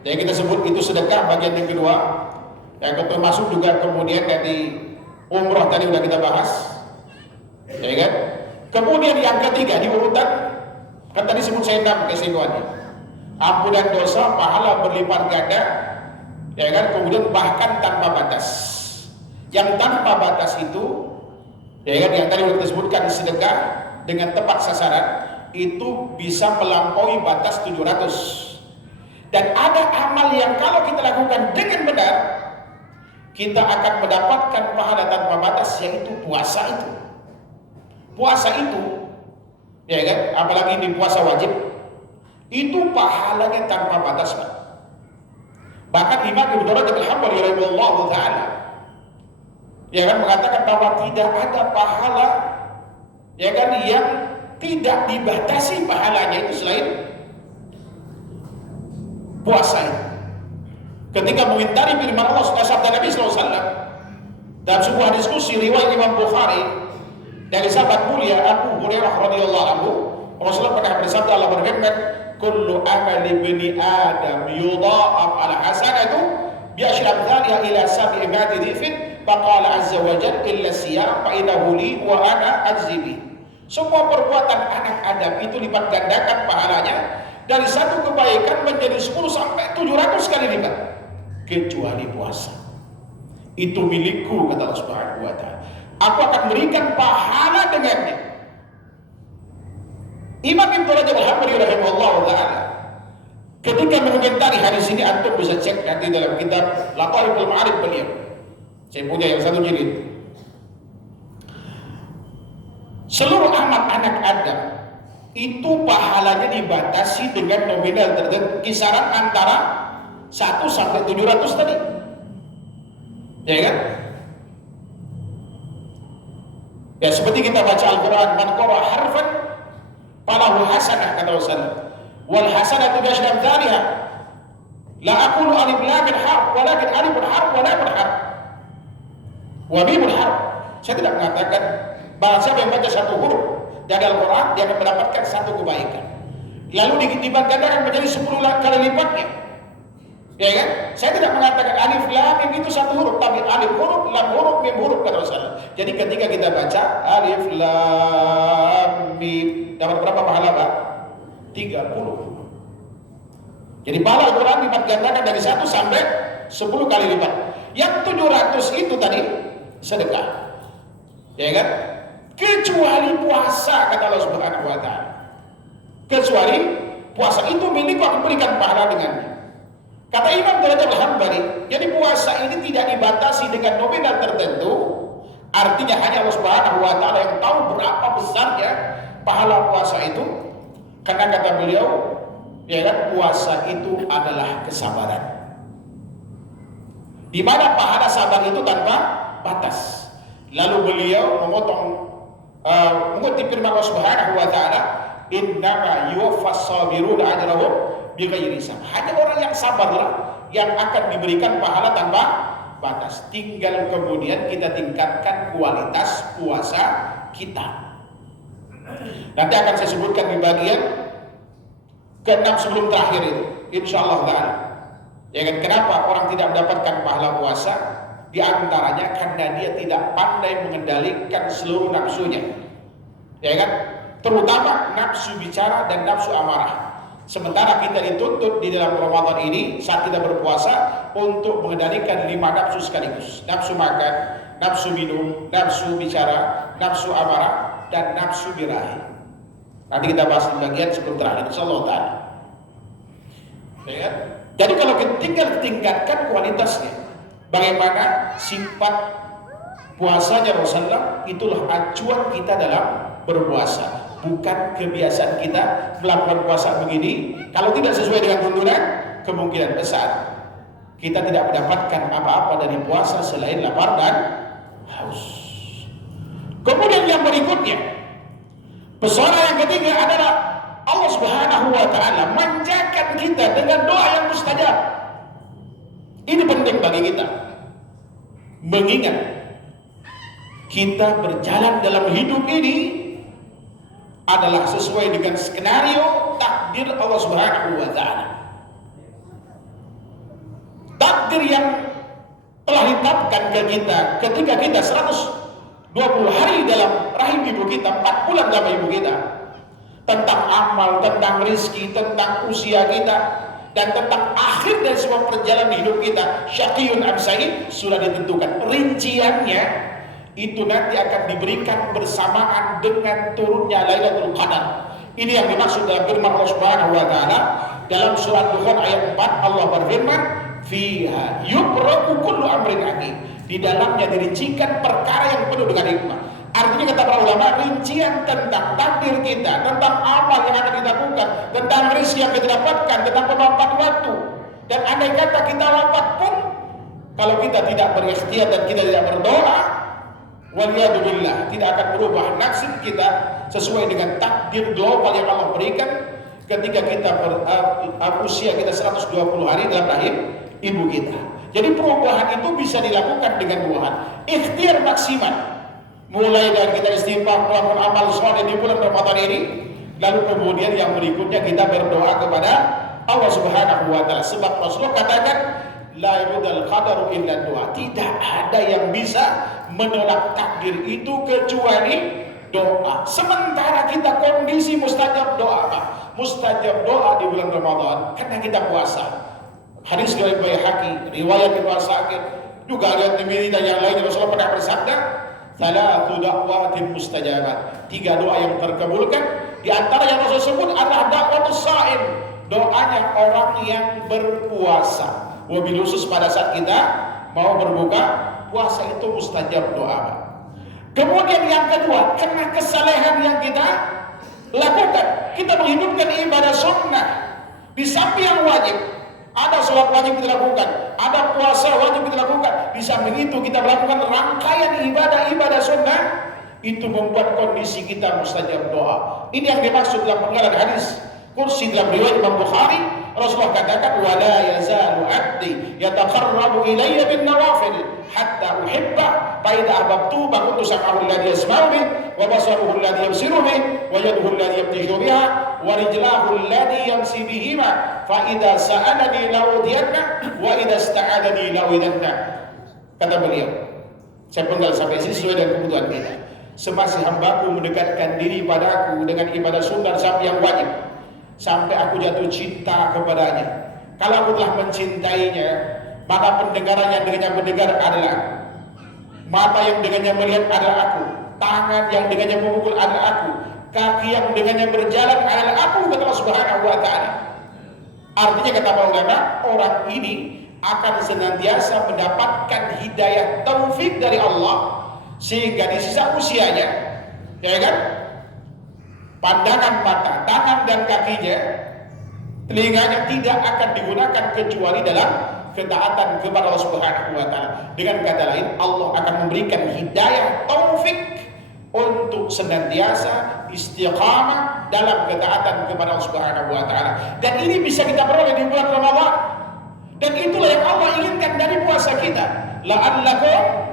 Yang kita sebut itu sedekah bagian yang kedua. Yang termasuk juga kemudian dari umrah tadi sudah kita bahas. Ya kan? Kemudian yang ketiga di urutan, kan tadi sebut saya 6 kesimpulannya. Ampunan dosa, pahala berlipat ganda, ya kan? Kemudian bahkan tanpa batas. Yang tanpa batas itu, ya kan? Yang tadi sudah disebutkan sedekah dengan tepat sasaran itu bisa melampaui batas 700. Dan ada amal yang kalau kita lakukan dengan benar, kita akan mendapatkan pahala tanpa batas, yaitu puasa itu. Puasa itu, ya kan, apalagi di puasa wajib, itu pahalanya tanpa batas, Pak. Bahkan Imam Ibnu Rajab Al-Hambali rahimahullahu taala, ya kan, mengatakan bahwa tidak ada pahala, ya kan, yang tidak dibatasi pahalanya itu selain puasa itu. Ketika mengintari firman Allah, sabda Nabi sallallahu alaihi wasallam dalam sebuah diskusi riwayat Imam Bukhari dari sahabat mulia Abu Hurairah radhiyallahu anhu, Rasulullah pernah bersabda, Allah berfirman, kullu amali bani Adam yudha'af al hasanatu bi asyri amthaliha ila 700 dhifin, faqala azza wa jalla illa siyam fa innahu li wa ana ajzi bi. Semua perbuatan anak Adam itu lipat gandakan pahalanya dari satu kebaikan menjadi 10 sampai 700 kali lipat, kecuali puasa. Itu milikku, kata Allah Subhanahu wa taala. Aku akan berikan pahala dengannya. Imam Ibnu Rajab Al-Hambali rahimahullahu taala ketika mengomentari hadis ini, antum bisa cek nanti dalam kitab Lataiful Ma'arif beliau. Saya punya yang satu jilid. Seluruh amal anak Adam itu pahalanya dibatasi dengan nominal tertentu, kisaran antara 1 sampai 700 tadi. Ya kan? Ya seperti kita baca Al-Quran, man qara harfan falahu hasanah, kata Rasulullah, wal hasanatu bi asyri amthaliha, la aqulu alif lam harf walakin alifun harf wa lamun harf wa mimul harf. Saya tidak mengatakan bahwa siapa yang baca satu huruf dari Al-Quran dia akan mendapatkan satu kebaikan, lalu digandakan menjadi 10 kali lipatnya. Ya kan? Saya tidak mengatakan alif lam mim itu satu huruf, tapi alif huruf, lam huruf, mim huruf, kata Rasulullah. Jadi ketika kita baca alif lam mim, dapat berapa pahala, Pak? 30. Jadi pahala Al-Quran lipat gandakan dari 1 sampai 10 kali lipat. Yang 700 itu tadi sedekah. Ya kan? Kecuali puasa, kata Allah Subhanahu wa taala. Kecuali puasa itu milikku, akan berikan pahala dengannya. Kata Imam Rajab Al-Hambali, jadi puasa ini tidak dibatasi dengan nominal tertentu. Artinya hanya Allah Subhanahu wa taala yang tahu berapa besarnya pahala puasa itu. Karena kata beliau, ya kan, puasa itu adalah kesabaran. Di mana pahala sabar itu tanpa batas. Lalu beliau mengutip firman Allah Subhanahu wa taala, innama yuwaffas sabiruna ajrahum bighairi hisab. Hanya orang yang sabarlah yang akan diberikan pahala tanpa batas. Tinggal kemudian kita tingkatkan kualitas puasa kita. Nanti akan saya sebutkan di bagian ke-6 sebelum terakhir itu, insyaallah taala. Ya kan, kenapa orang tidak mendapatkan pahala puasa? Di antaranya karena dia tidak pandai mengendalikan seluruh nafsunya, ya kan? Terutama nafsu bicara dan nafsu amarah. Sementara kita dituntut di dalam Ramadan ini saat kita berpuasa untuk mengendalikan 5 nafsu sekaligus: nafsu makan, nafsu minum, nafsu bicara, nafsu amarah, dan nafsu birahi. Nanti kita bahas di bagian sebelum terakhir, insyaallah ta'ala. Ya kan? Jadi kalau tinggal tingkatkan kualitasnya, bagaimana sifat puasanya Rasulullah, itulah acuan kita dalam berpuasa, bukan kebiasaan kita melakukan puasa begini. Kalau tidak sesuai dengan tuntunan, kemungkinan besar kita tidak mendapatkan apa-apa dari puasa selain lapar dan haus. Kemudian yang berikutnya, pesona yang ketiga adalah Allah Subhanahu wa ta'ala manjakan kita dengan doa yang mustajab. Ini penting bagi kita, mengingat kita berjalan dalam hidup ini adalah sesuai dengan skenario takdir Allah Subhanahu wa ta'ala. Takdir yang telah ditetapkan ke kita ketika kita 120 hari dalam rahim ibu kita, 4 bulan dalam ibu kita, tentang amal, tentang rizki, tentang usia kita, dan tentang akhir dari semua perjalanan hidup kita, syaqiyun am sa'id, sudah ditentukan. Rinciannya itu nanti akan diberikan bersamaan dengan turunnya Lailatul Qadar. Ini yang dimaksud dalam firman Allah Subhanahu wa ta'ala dalam surat Dukhan ayat 4. Allah berfirman, fiha yufraqu kullu amrin hakim. Di dalamnya dirincikan perkara yang penuh dengan hikmah. Artinya kata para ulama, rincian tentang takdir kita, tentang amal yang akan kita lakukan, tentang rezeki yang kita dapatkan, tentang pemanfaat waktu. Dan andai kata kita wafat pun, kalau kita tidak berikhtiar dan kita tidak berdoa, waliyadzubillah, tidak akan berubah nasib kita sesuai dengan takdir global yang Allah berikan ketika kita usia kita 120 hari dalam rahim ibu kita. Jadi perubahan itu bisa dilakukan dengan 2 hal. Ikhtiar maksimal, mulai dari kita istighfar, melakukan amal soleh di bulan Ramadan ini, lalu kemudian yang berikutnya kita berdoa kepada Allah Subhanahu wa ta'ala. Sebab Rasulullah katakan, la yudal qadaru illa doa. Tidak ada yang bisa menolak takdir itu kecuali doa. Sementara kita kondisi mustajab doa, mustajab doa di bulan Ramadan karena kita puasa. Hadis dari Baihaqi, riwayat Ibnu Asakir, juga ada Tirmidzi dan yang lain, Rasulullah pernah bersabda, salatu da'watin mustajabat, 3 doa yang terkabulkan. Di antara yang Rasul sebut adalah da'watus sha'im, doanya orang yang berpuasa. Wabil khusus pada saat kita mau berbuka puasa itu mustajab doa. Kemudian yang kedua, karena kesalehan yang kita lakukan, kita menghidupkan ibadah sunnah di samping yang wajib. Ada sholat wajib kita lakukan, ada puasa wajib kita lakukan. Di samping itu kita melakukan rangkaian ibadah sunnah, itu membuat kondisi kita mustajab doa. Ini yang dimaksud dalam penggalan hadis kursi dalam riwayat Imam Bukhari. Rasulullah katakan, wala yazalu abdi yataqarrabu ilayya bin nawafil hatta uhibba fa idza ahbabtu kuntu sam'ahu alladhi yasma'u bih wa basaruhu alladhi yabsiru bih wa yaduhu alladhi yabtishu biha wa rijlahu alladhi yamsi bihima fa idza sa'alani la'udiyanna wa idza ista'adani la'udiyanna. Kata beliau, saya penggal sampai sini sesuai dengan kebutuhan kita. Semasa hambaku mendekatkan diri padaku dengan ibadah sunnah sampai yang wajib, sampai aku jatuh cinta kepadanya. Kalau aku telah mencintainya, maka pendengaran yang dengannya mendengar adalah aku, mata yang dengannya melihat adalah aku, tangan yang dengannya memukul adalah aku, kaki yang dengannya berjalan adalah aku, kata Allah Subhanahu wa ta'ala. Artinya kata para ulama, orang ini akan senantiasa mendapatkan hidayah taufik dari Allah, sehingga di sisa usianya, ya kan, pandangan mata, tangan dan kakinya, telinganya tidak akan digunakan kecuali dalam ketaatan kepada Allah Subhanahu wa ta'ala. Dengan kata lain, Allah akan memberikan hidayah taufik untuk senantiasa istiqamah dalam ketaatan kepada Allah Subhanahu wa ta'ala. Dan ini bisa kita peroleh di bulan Ramadan. Dan itulah yang Allah inginkan dari puasa kita. La'allakum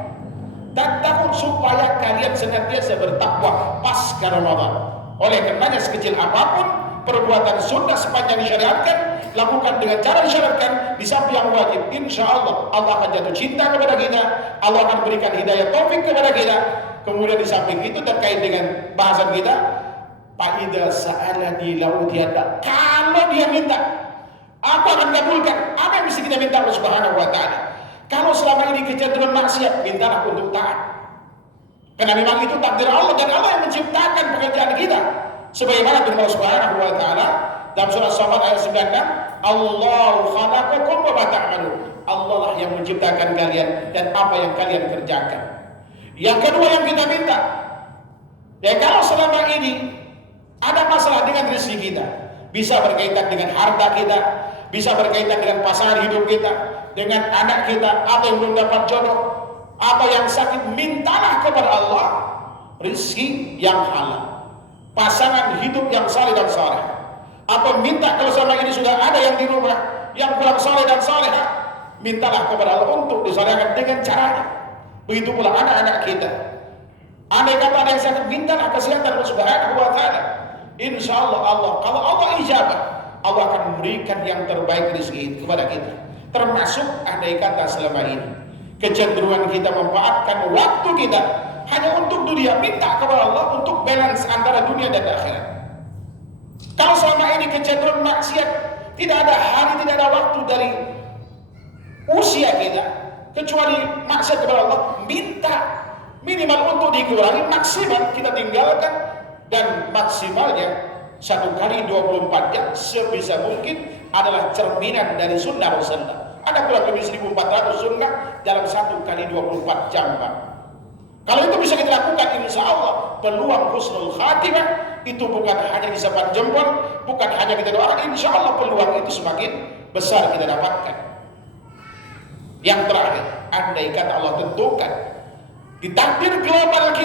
tattaqun, supaya kalian senantiasa bertakwa pasca Ramadan. Oleh karenanya sekecil apapun perbuatan sunnah sepanjang disyariatkan, lakukan dengan cara disyariatkan di samping yang wajib. Insya Allah Allah akan jatuh cinta kepada kita, Allah akan berikan hidayah taufik kepada kita. Kemudian di samping itu terkait dengan bahasan kita, Fa'idha sa'alani la'udiyanda, kalau dia minta, aku akan kabulkan apa yang mesti kita minta Allah Subhanahu wa ta'ala. Kalau selama ini kecenderungan maksiat, mintalah untuk taat, karena memang itu takdir Allah, dan Allah yang menciptakan pekerjaan kita. Sebagaimana firman Allah Subhanahu wa ta'ala dalam surah As-Saffat ayat 96, Allahu khalaqakum wa ma ta'malun, Allah lah yang menciptakan kalian dan apa yang kalian kerjakan. Yang kedua yang kita minta, ya kalau selama ini ada masalah dengan rezeki kita, bisa berkaitan dengan harta kita, bisa berkaitan dengan pasangan hidup kita, dengan anak kita, atau yang belum dapat jodoh, atau yang sakit, mintalah kepada Allah rezeki yang halal, pasangan hidup yang saleh dan saleh. Atau minta kalau selama ini sudah ada yang di rumah yang kurang saleh dan salehah, mintalah kepada Allah untuk disalehkan dengan caranya. Begitu pula anak-anak kita. Andai kata ada yang sakit, mintalah kesehatan Allah Subhanahu wa ta'ala. Insya Allah, kalau Allah ijabah, Allah akan memberikan yang terbaik rezeki kepada kita. Termasuk andai kata selama ini kecenderungan kita memanfaatkan waktu kita hanya untuk dunia, minta kepada Allah untuk balance antara dunia dan akhirat. Kalau selama ini kecenderungan maksiat, tidak ada hari, tidak ada waktu dari usia kita kecuali maksiat kepada Allah, minta minimal untuk dikurangi, maksimal kita tinggalkan, dan maksimalnya 1 kali 24 jam sebisa mungkin adalah cerminan dari sunnah Rasulullah. Ada kurang lebih 1400 sunnah dalam 1 kali 24 jam, Pak. Kalau itu bisa kita lakukan, insya Allah peluang husnul khatimah itu bukan hanya disebat jempol, bukan hanya kita doakan, insya Allah peluang itu semakin besar kita dapatkan. Yang terakhir, andai kata Allah tentukan di takdir global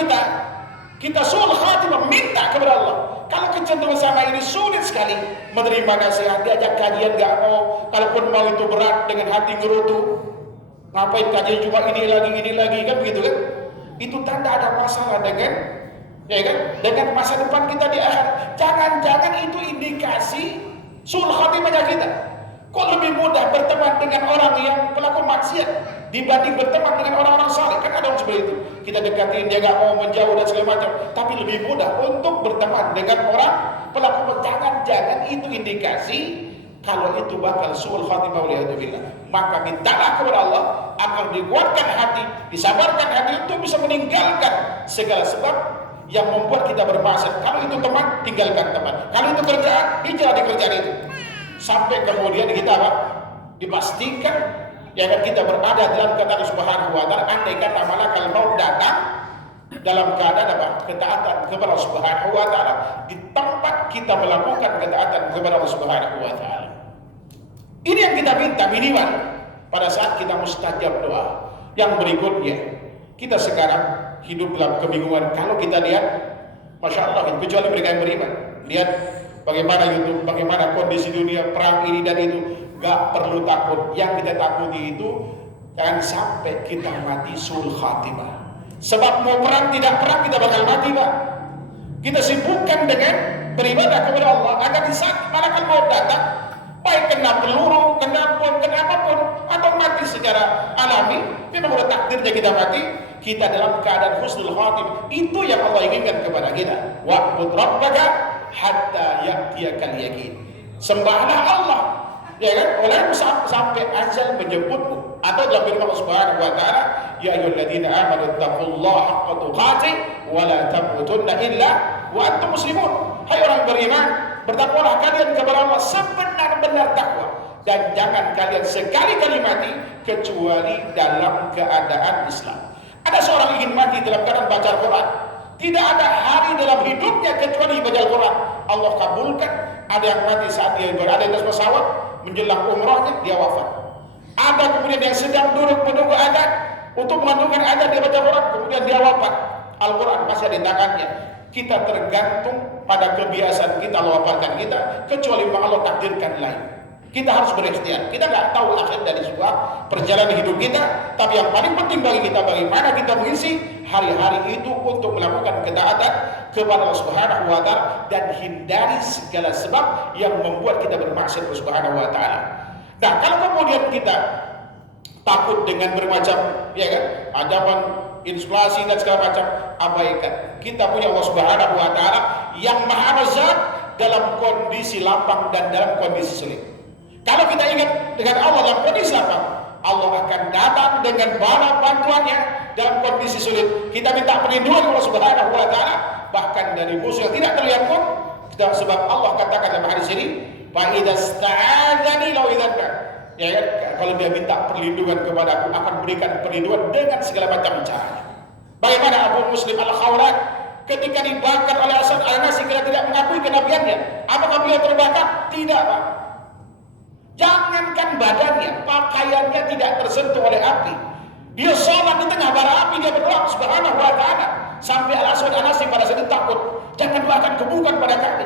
kita suul khatimah, minta kepada Allah. Kalau kecenderungan sama ini sulit sekali menerima nasihat, diajak kajian gak mau, kalaupun mau itu berat dengan hati ngerutu, ngapain kajian cuma ini lagi, kan begitu kan? Itu tanda ada masalah dengan, ya kan, dengan masa depan kita di akhirat. Jangan-jangan itu indikasi suul khatimahnya kita. Kok lebih mudah berteman dengan orang yang pelaku maksiat dibanding berteman dengan orang-orang saleh? Kan ada orang seperti itu. Kita dekatin, dia nggak mau, menjauh dan segala macam. Tapi lebih mudah untuk berteman dengan orang pelaku maksiat. Jangan-jangan itu indikasi kalau itu bakal suul khatimah waliyadzubillah. Maka mintalah kepada Allah agar dikuatkan hati, disabarkan hati untuk bisa meninggalkan segala sebab yang membuat kita bermaksiat. Kalau itu teman, tinggalkan teman. Kalau itu kerjaan, hijrah di kerjaan itu. Sampai kemudian kita dipastikan ya kan kita berada dalam kata Subhanahu wa ta'ala, andai kata malakal maut datang dalam keadaan ketaatan kepada Allah Subhanahu wa ta'ala, di tempat kita melakukan ketaatan kepada Allah Subhanahu wa ta'ala. Ini yang kita minta minimal pada saat kita mustajab doa. Yang berikutnya, kita sekarang hidup dalam kebingungan. Kalau kita lihat, Masya Allah, kecuali mereka yang beriman, lihat bagaimana YouTube, bagaimana kondisi dunia, perang ini dan itu, gak perlu takut. Yang kita takuti itu jangan sampai kita mati suul khatimah. Sebab mau perang tidak perang kita bakal mati, Pak. Kita sibukkan dengan beribadah kepada Allah agar di saat malaikat maut datang, baik kena peluru, kena bom, kena apapun, atau mati secara alami, memang sudah takdirnya kita mati. Kita dalam keadaan husnul khatimah. Itu yang Allah inginkan kepada kita. Wa'bud rabbaka hatta ya'tiyakal yaqin. Sembahlah Allah, ya kan, olehmu sampai ajal menjemputmu. Atau dalam firman Allah Subhanahu wa ta'ala, ya ayyuhalladzina amanu taqullaha haqqa tuqatih wa la tamutunna illa wa antum muslimun. Hai orang beriman, bertakwalah kalian kepada Allah sebenar-benar takwa, dan jangan kalian sekali-kali mati kecuali dalam keadaan Islam. Ada seorang ingin mati dalam keadaan baca Al-Quran. Tidak ada hari dalam hidupnya kecuali baca Al-Quran, Allah kabulkan. Ada yang mati saat dia berada di atas pesawat menjelang umrahnya, dia wafat. Ada kemudian yang sedang duduk menunggu adzan untuk menentukan adzan, dia baca Quran, kemudian dia wafat. Al-Quran masih ada di tangannya. Kita tergantung pada kebiasaan kita, Allah wafatkan kita, kecuali Allah takdirkan lain. Kita harus berikhtiar. Kita nggak tahu akhir dari sebuah perjalanan hidup kita, tapi yang paling penting bagi kita bagaimana kita mengisi hari-hari itu untuk melakukan ketaatan kepada Allah Subhanahu wa taala dan hindari segala sebab yang membuat kita bermaksiat Allah Subhanahu wa taala. Nah, kalau kemudian kita takut dengan bermacam ya kan, ancaman inflasi dan segala macam, abaikan. Kita punya Allah Subhanahu wa taala yang Maha Razak dalam kondisi lapang dan dalam kondisi sulit. Kalau kita ingat dengan Allah dalam kondisi lapang, Allah akan datang dengan bala bantuannya dalam kondisi sulit. Kita minta perlindungan Allah Subhanahu wa taala bahkan dari musuh yang tidak terlihat pun, sebab Allah katakan dalam hadis ini, fa idasta'adzani law idzanka. Ya kan? Kalau dia minta perlindungan kepada aku, akan berikan perlindungan dengan segala macam cara. Bagaimana Abu Muslim Al-Khawlat ketika dibakar oleh Asad Al-Nasi karena tidak mengakui kenabiannya? Apakah beliau terbakar? Tidak, Pak. Jangankan badannya, pakaiannya tidak tersentuh oleh api. Dia sholat di tengah bara api, dia berdoa Subhanahu wa ta'ala. Sampai Al-Aswad Al-Nasi pada saat itu takut. Jangan doakan kebukan pada kami.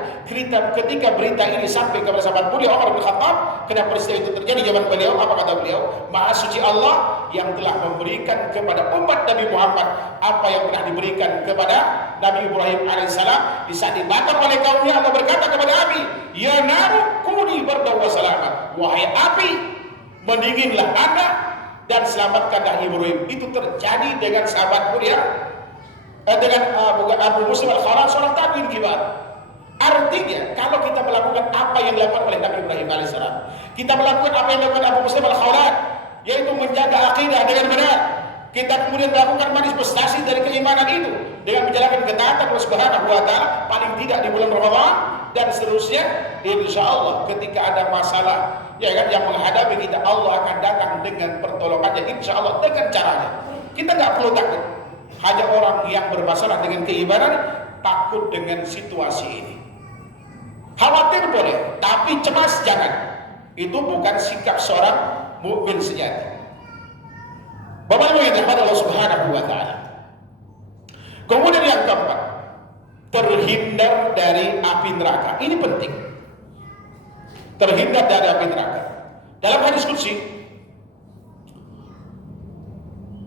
Ketika berita ini sampai kepada sahabat mulia Umar bin Khattab, kenapa peristiwa itu terjadi zaman beliau? Apa kata beliau? Maha suci Allah yang telah memberikan kepada umat Nabi Muhammad apa yang pernah diberikan kepada Nabi Ibrahim alaihissalam. Di saat dibakar oleh kaumnya, Allah berkata kepada api, ya naru kuni bardan wa salama. Wahai api, mendinginlah anda dan selamatkanlah Ibrahim. Itu terjadi dengan sahabat mulia, dengan Abu Muslim Al-Khawlat, seorang tabi'in kibar. Artinya, kalau kita melakukan apa yang dilakukan oleh Nabi Ibrahim alaihissalam, kita melakukan apa yang dilakukan Abu Muslim Al-Khawlat, yaitu menjaga akidah dengan benar, kita kemudian melakukan manifestasi dari keimanan itu dengan menjalankan ketaatan Allah Subhanahu wa taala, paling tidak di bulan Ramadan dan seterusnya, insya Allah ketika ada masalah ya kan yang menghadapi kita, Allah akan datang dengan pertolongannya, insya Allah dengan caranya. Kita nggak perlu takut. Hanya orang yang bermasalah dengan keimanan takut dengan situasi ini. Khawatir boleh, tapi cemas jangan. Itu bukan sikap seorang mukmin sejati. Bapak Ibu yang dirahmati Allah Subhanahu wa taala. Kemudian yang keempat, terhindar dari api neraka. Ini penting. Terhindar dari api neraka. Dalam hadis qudsi,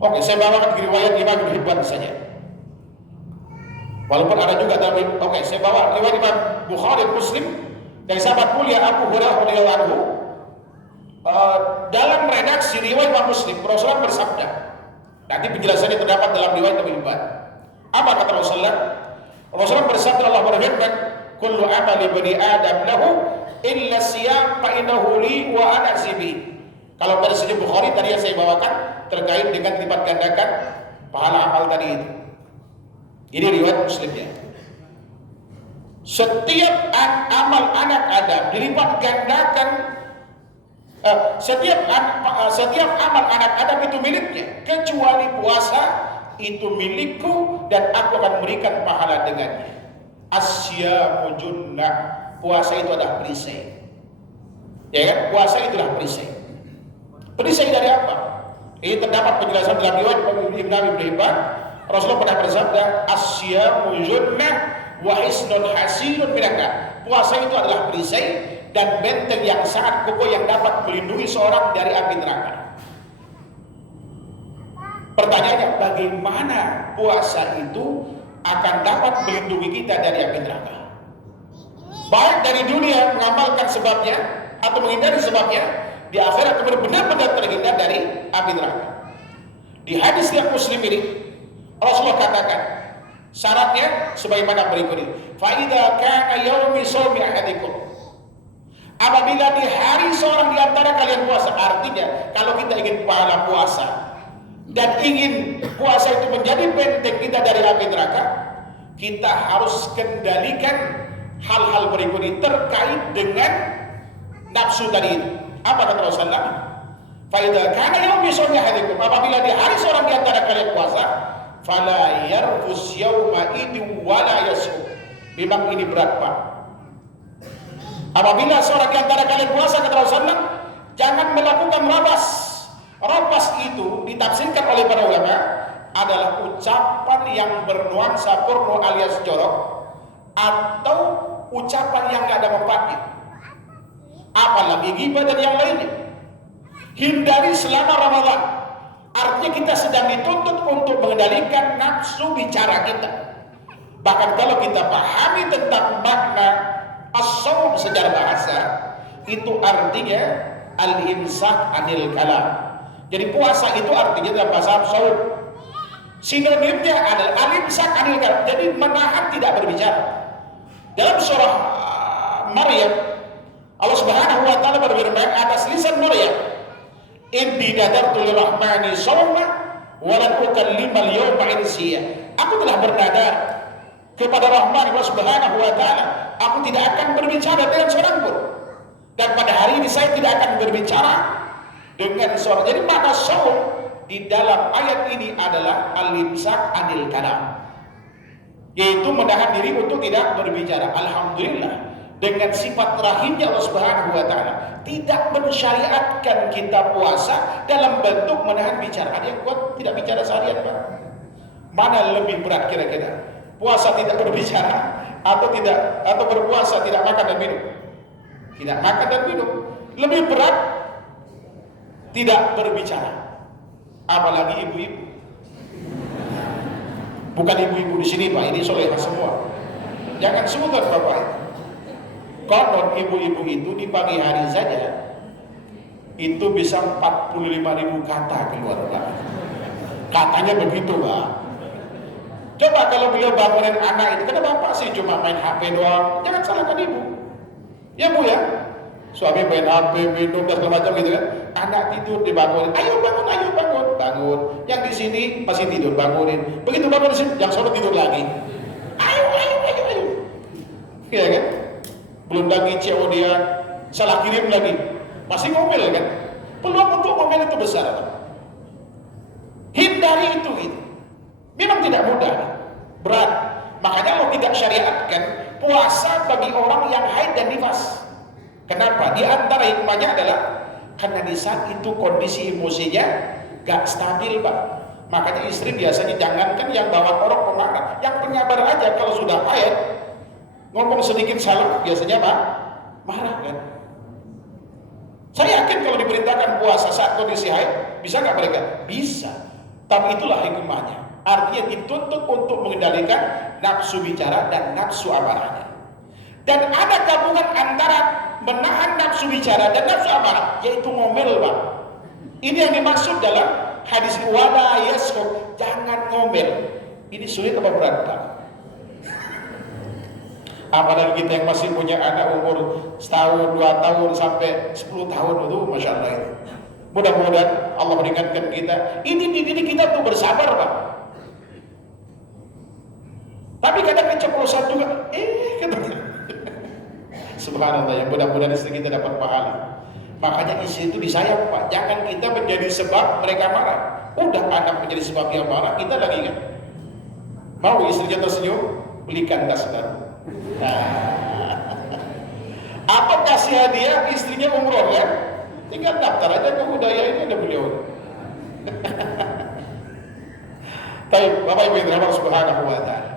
oke, saya bawakan riwayat Imam Ibnu Hibban saja. Walaupun ada juga dalam, saya bawa riwayat Imam Bukhari Muslim dari sahabat mulia Abu Hurairah radhiyallahu anhu. Dalam redaksi riwayat Imam Muslim, Rasulullah bersabda. Nanti penjelasannya terdapat dalam riwayat Ibnu Hibban. Apa kata Rasulullah? Rasulullah bersabda, Allah berfirman, "Kullu amali bani Adam lahu illa siyam fa innahu li wa ana azibi." Kalau pada segi Bukhari tadi yang saya bawakan terkait dengan lipat gandakan pahala amal tadi itu. Ini riwayat Muslimnya. Setiap amal anak Adam dilipat gandakan. Setiap amal anak Adam itu miliknya, kecuali puasa itu milikku dan aku akan memberikan pahala dengannya. Asyamu junnah, puasa itu adalah perisai. Ya kan? Puasa itulah perisai. Perisai dari apa? Ini terdapat penjelasan dalam riwayat Ibnu Hibban. Rasulullah pernah bersabda, asyamu junnah wa hisnun hasinun minaka. Puasa itu adalah perisai dan benteng yang sangat kokoh yang dapat melindungi seorang dari api neraka. Pertanyaannya, bagaimana puasa itu akan dapat melindungi kita dari api neraka? Baik dari dunia mengamalkan sebabnya atau menghindari sebabnya, di akhirat kemudian benar-benar terhindar dari api neraka. Di hadis yang Muslim ini, Rasulullah katakan, syaratnya sebagaimana berikut ini. Fa idza kana yaumi shaumi ahadikum. Apabila di hari seorang di antara kalian puasa, artinya kalau kita ingin pahala puasa dan ingin puasa itu menjadi benteng kita dari api neraka, kita harus kendalikan hal-hal berikut ini terkait dengan nafsu tadi itu. Apa kata Rasulullah? Fa idza kana yaumi shaumi ahadikum. Apabila di hari seorang di antara kalian puasa, fala yarfus yauma idin wala yasum. Memang ini berat, Pak. Apabila seorang di antara kalian puasa, kata Rasulullah, jangan melakukan rapas. Rapas itu ditafsirkan oleh para ulama adalah ucapan yang bernuansa porno alias jorok atau ucapan yang tidak ada manfaatnya. Apalagi ghibah dan yang lainnya. Hindari selama Ramadan. Artinya kita sedang dituntut untuk mengendalikan nafsu bicara kita. Bahkan kalau kita pahami tentang makna as-shaum secara bahasa, itu artinya al-imsak anil kalam. Jadi puasa itu artinya dalam bahasa shaum. Sinonimnya adalah al-imsak anil kalam. Jadi menahan tidak berbicara. Dalam surah Maryam, Allah Subhanahu wa taala berfirman atas lisan Maryam, "Inni nadartu lirrahmani shawma wa lan ukallima al-yawma insiya." Aku telah bernadar kepada Rahman Allah Subhanahu wa taala, aku tidak akan berbicara dengan seorang pun. Dan pada hari ini saya tidak akan berbicara dengan seorang. Jadi makna shawm di dalam ayat ini adalah al-imsak anil kalam, yaitu menahan diri untuk tidak berbicara. Alhamdulillah, dengan sifat rahimnya Allah Subhanahu wa taala tidak mensyariatkan kita puasa dalam bentuk menahan bicara. Ada yang kuat tidak bicara seharian, Pak? Mana lebih berat kira-kira? Puasa tidak berbicara atau berpuasa tidak makan dan minum? Tidak makan dan minum. Lebih berat tidak berbicara. Apalagi ibu-ibu. Bukan ibu-ibu di sini, Pak, ini solehah semua. Jangan sungkan Bapak. Konon ibu-ibu itu di pagi hari saja itu bisa 45.000 kata keluar, Pak. Katanya begitu, Pak. Coba kalau beliau bangunin anak itu, karena bapak sih cuma main HP doang, jangan salahkan ibu. Ya Bu ya, suami main HP, minum dan segala macam gitu kan. Anak tidur dibangunin, ayo bangun, bangun. Yang di sini masih tidur, bangunin. Begitu bangun di sini, yang sono tidur lagi. Ayo. Iya kan? Belum lagi CEO dia salah kirim lagi, masih ngomel kan? Peluang untuk ngomel itu besar. Hindari itu gitu. Memang tidak mudah, berat. Makanya Allah tidak syariatkan puasa bagi orang yang haid dan nifas. Kenapa? Di antara hikmahnya adalah karena di saat itu kondisi emosinya gak stabil, Pak. Makanya istri biasanya jangankan yang bawa orok pemarah, yang penyabar aja kalau sudah haid, ngomong sedikit salah biasanya Pak marah kan. Saya yakin kalau diperintahkan puasa saat kondisi haid, bisa nggak mereka? Bisa. Tapi itulah hikmahnya. Artinya dituntut untuk mengendalikan nafsu bicara dan nafsu amarahnya. Dan ada gabungan antara menahan nafsu bicara dan nafsu amarah, yaitu ngomel, Pak. Ini yang dimaksud dalam hadis wala yaskhur, jangan ngomel. Ini sulit apa berat, Pak? Apalagi kita yang masih punya anak umur setahun, 2 tahun sampai 10 tahun itu, Masya Allah itu. Mudah-mudahan Allah meringankan kita. Ini dididik kita untuk bersabar, Pak. Tapi kadang keceplosan juga, katanya. Subhanallah, ya mudah-mudahan istri kita dapat pahala. Makanya istri itu disayang, Pak. Jangan kita menjadi sebab mereka marah. Udah anak menjadi sebab yang marah, kita lagi kan. Mau istrinya tersenyum, belikan tas baru. Nah. Atau kasih hadiah istrinya umroh kan? Tinggal daftar aja ke Hudaya, ini ada beliau. Baik, Bapak Ibu yang dirahmati Subhanahu wa taala.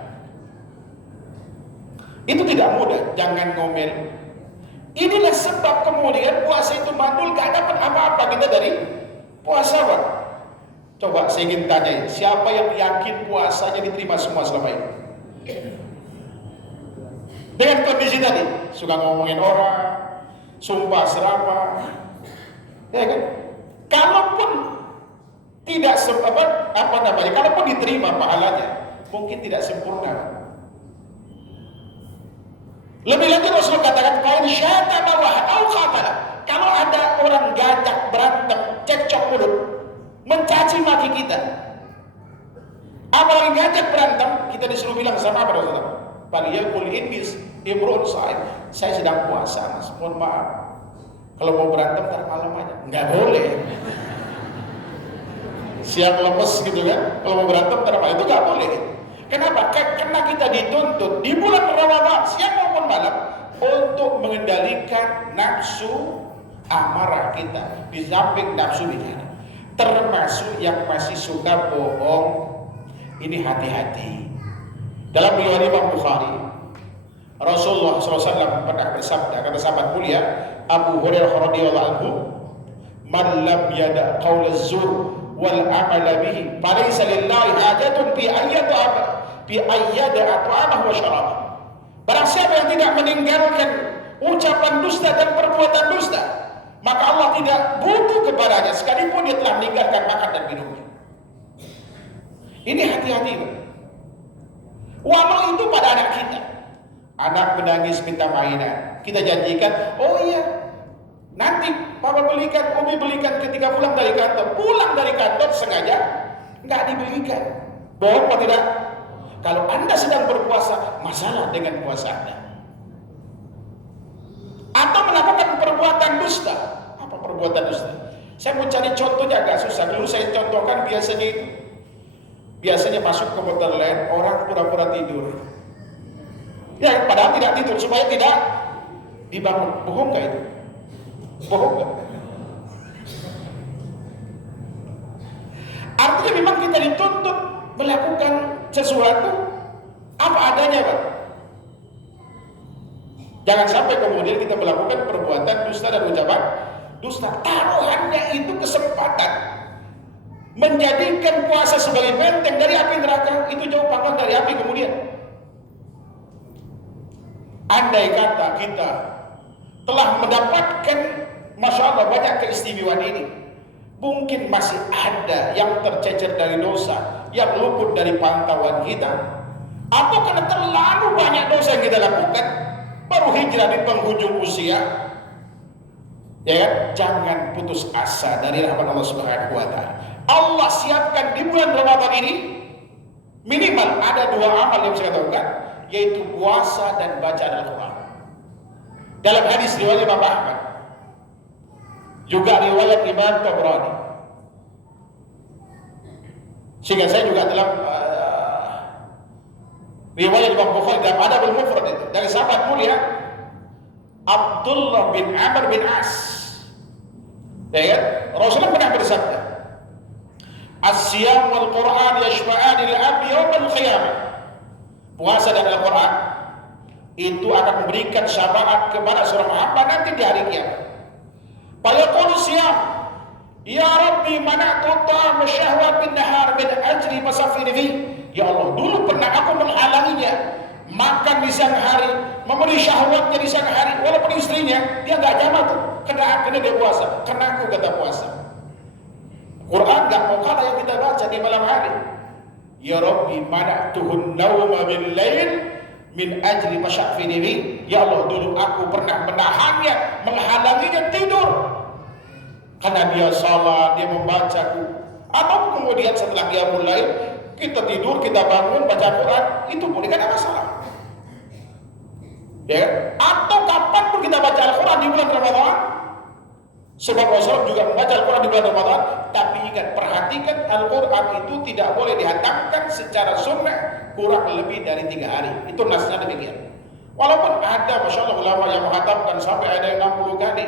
Itu tidak mudah, jangan ngomel. Inilah sebab kemudian puasa itu mandul, gak dapat apa-apa kita dari puasa, Pak. Coba saya ingin tanya, siapa yang yakin puasanya diterima semua selama ini? Dengan kondisi tadi, suka ngomongin orang, sumpah serapah, ya kan? Kalaupun tidak kalaupun diterima pahalanya, mungkin tidak sempurna. Lebih lanjut Rasul katakan, "Kain syatama wa au qatala." Kalau ada orang gajak berantem, cekcok mulut, mencaci maki kita. Apalagi gajak berantem, kita disuruh bilang sama apa Rasulullah? Faliyakul indis imrun sa'id. Saya sedang puasa, Mas. Mohon maaf. Kalau mau berantem ntar malam aja. Enggak boleh. Siang lemes gitu kan. Kalau mau berantem ntar malam itu enggak boleh. Kenapa? Karena kita dituntut di bulan Ramadan siang maupun malam untuk mengendalikan nafsu amarah kita, di samping nafsu bicara. Termasuk yang masih suka bohong, ini hati-hati. Dalam riwayat Imam Bukhari, Rasulullah SAW pernah bersabda, kata sahabat mulia Abu Hurairah radhiyallahu anhu, "Man lam yada qaulaz zur wal amala bihi falaysa lillahi hajatun fi ayyada at'amahu wa syarabah. Barang siapa yang tidak meninggalkan ucapan dusta dan perbuatan dusta, maka Allah tidak butuh kepadanya sekalipun dia telah meninggalkan makan dan minumnya. Ini hati-hati, walau itu pada anak kita. Anak menangis minta mainan, kita janjikan, oh iya, nanti papa belikan, umi belikan ketika pulang dari kantor. Pulang dari kantor sengaja nggak dibelikan. Bohong atau tidak? Kalau Anda sedang berpuasa, masalah dengan puasa Anda. Atau melakukan perbuatan dusta. Apa perbuatan dusta? Saya mau cari contohnya agak susah. Dulu saya contohkan biasanya masuk ke motor lain, orang pura-pura tidur. Ya, padahal tidak tidur supaya tidak dibangun. Bohong nggak itu? Bohong nggak? Artinya memang kita dituntut melakukan sesuatu apa adanya, Pak. Jangan sampai kemudian kita melakukan perbuatan dusta dan ucapan dusta. Taruhannya itu kesempatan menjadikan puasa sebagai benteng dari api neraka, itu jauh pangkal dari api kemudian. Andai kata kita telah mendapatkan, Masya Allah, banyak keistimewaan ini, mungkin masih ada yang tercecer dari dosa, yang luput dari pantauan kita, atau karena terlalu banyak dosa yang kita lakukan, baru hijrah di penghujung usia. Ya kan? Jangan putus asa dari rahmat Allah Subhanahu wa Ta'ala. Allah siapkan di bulan Ramadan ini minimal ada 2 amal yang saya katakan, yaitu puasa dan bacaan Al-Quran. Dalam hadis riwayat Imam Ahmad, juga riwayat Imam Tabrani. Sehingga saya juga dalam riwayat Imam Bukhari dalam Adabul Mufrad itu dari sahabat mulia Abdullah bin Amr bin As. Ya kan? Rasulullah pernah bersabda, "As-siyam wal Qur'an yashfa'ani lil 'abdi yaumil qiyamah." Puasa dan Al-Quran itu akan memberikan syafaat kepada seorang hamba nanti di hari kiamat. Fayaqulu siyam, ya Rabbi mana'tu ta'am syahwat bin nahar min ajri fasafini fi. Ya Allah, dulu pernah aku menghalanginya makan di siang hari, memberi syahwatnya di siang hari, walaupun istrinya dia nggak jamah tuh, karena dia puasa, karena aku kata puasa. Quran nggak mau kalah yang kita baca di malam hari. Ya Rabbi mana'tuhun nawma bil lail min ajli masyafini bi. Ya Allah, dulu aku pernah menahannya, menghalanginya tidur karena dia salat, dia membacaku. Atau kemudian setelah dia mulai kita tidur, kita bangun baca Quran, itu boleh, kan ada masalah. Ya, atau kapan pun kita baca Al-Quran di bulan Ramadan. Sebab Rasulullah juga membaca Al-Quran di bulan Ramadan. Tapi ingat, perhatikan, Al-Quran itu tidak boleh dihatamkan secara sunnah kurang lebih dari 3 hari. Itu nasnya demikian. Walaupun ada, Masya Allah, ulama yang menghatamkan sampai ada yang 60 kali.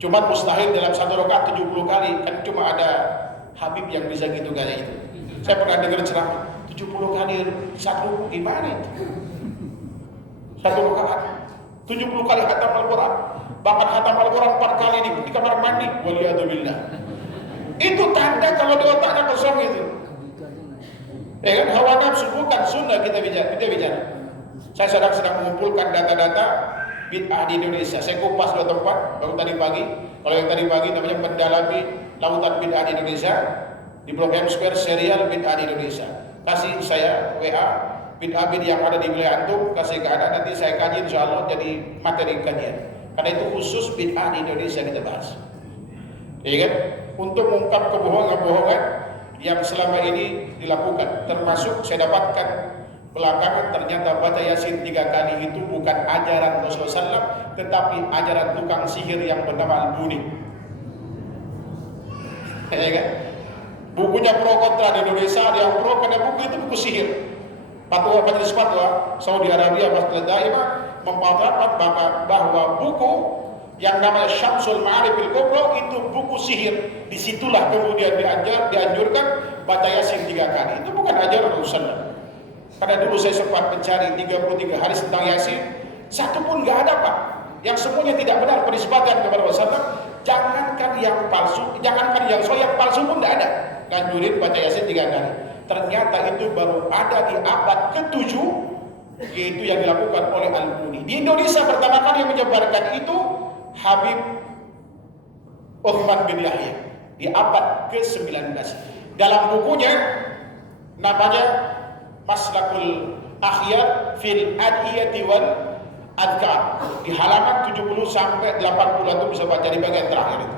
Cuma mustahil dalam 1 rakaat 70 kali. Kan cuma ada Habib yang bisa gitu kayak itu. Saya pernah dengar ceramah 70 kali 1 ruku, gimana itu? 1 rakaat 70 kali khatam Al-Quran. Bahkan khatam Al-Quran 4 kali di kamar mandi. Waliyadzubillah. Itu tanda kalau di otaknya kosong itu. Ya kan, hawa nafsu bukan sunnah kita bicara. Saya sedang mengumpulkan data-data bid'ah di Indonesia. Saya kupas 2 tempat baru tadi pagi. Kalau yang tadi pagi namanya mendalami lautan bid'ah di Indonesia, di Blok M Square serial bid'ah di Indonesia. Kasih saya WA bid'ah yang ada di wilayah antum, kasih ke Anda, nanti saya kaji insyaallah jadi materi kajian. Karena itu khusus bid'ah di Indonesia kita bahas. Ya kan? Untuk mengungkap kebohongan-kebohongan yang selama ini dilakukan. Termasuk saya dapatkan belakangan ternyata baca Yasin 3 kali itu bukan ajaran Rasulullah SAW, tetapi ajaran tukang sihir yang bernama Al-Buni. Ya kan? Bukunya pro kontra di Indonesia, ada yang pro karena buku itu buku sihir. Majelis Fatwa Saudi Arabia Masjid Daimah memfatwakan bahwa buku yang namanya Syamsul Ma'arifil Kubra itu buku sihir. Disitulah kemudian dianjurkan baca Yasin 3 kali. Itu bukan ajaran Rasulullah. Karena dulu saya sempat mencari 33 hari tentang Yasin, satu pun nggak ada, Pak. yang semuanya tidak benar penisbatan kepada Rasulullah. Jangankan yang palsu, jangankan yang palsu pun tidak ada. Nganjurin baca Yasin 3 kali. Ternyata itu baru ada di abad ke-7, yaitu yang dilakukan oleh Al-Muni. Di Indonesia pertama kali yang menyebarkan itu Habib Uthman bin Yahya di abad ke-19. Dalam bukunya namanya Maslakul Akhyar fil Adiyati wal Adhkar, di halaman 70 sampai 80 itu bisa baca di bagian terakhir itu.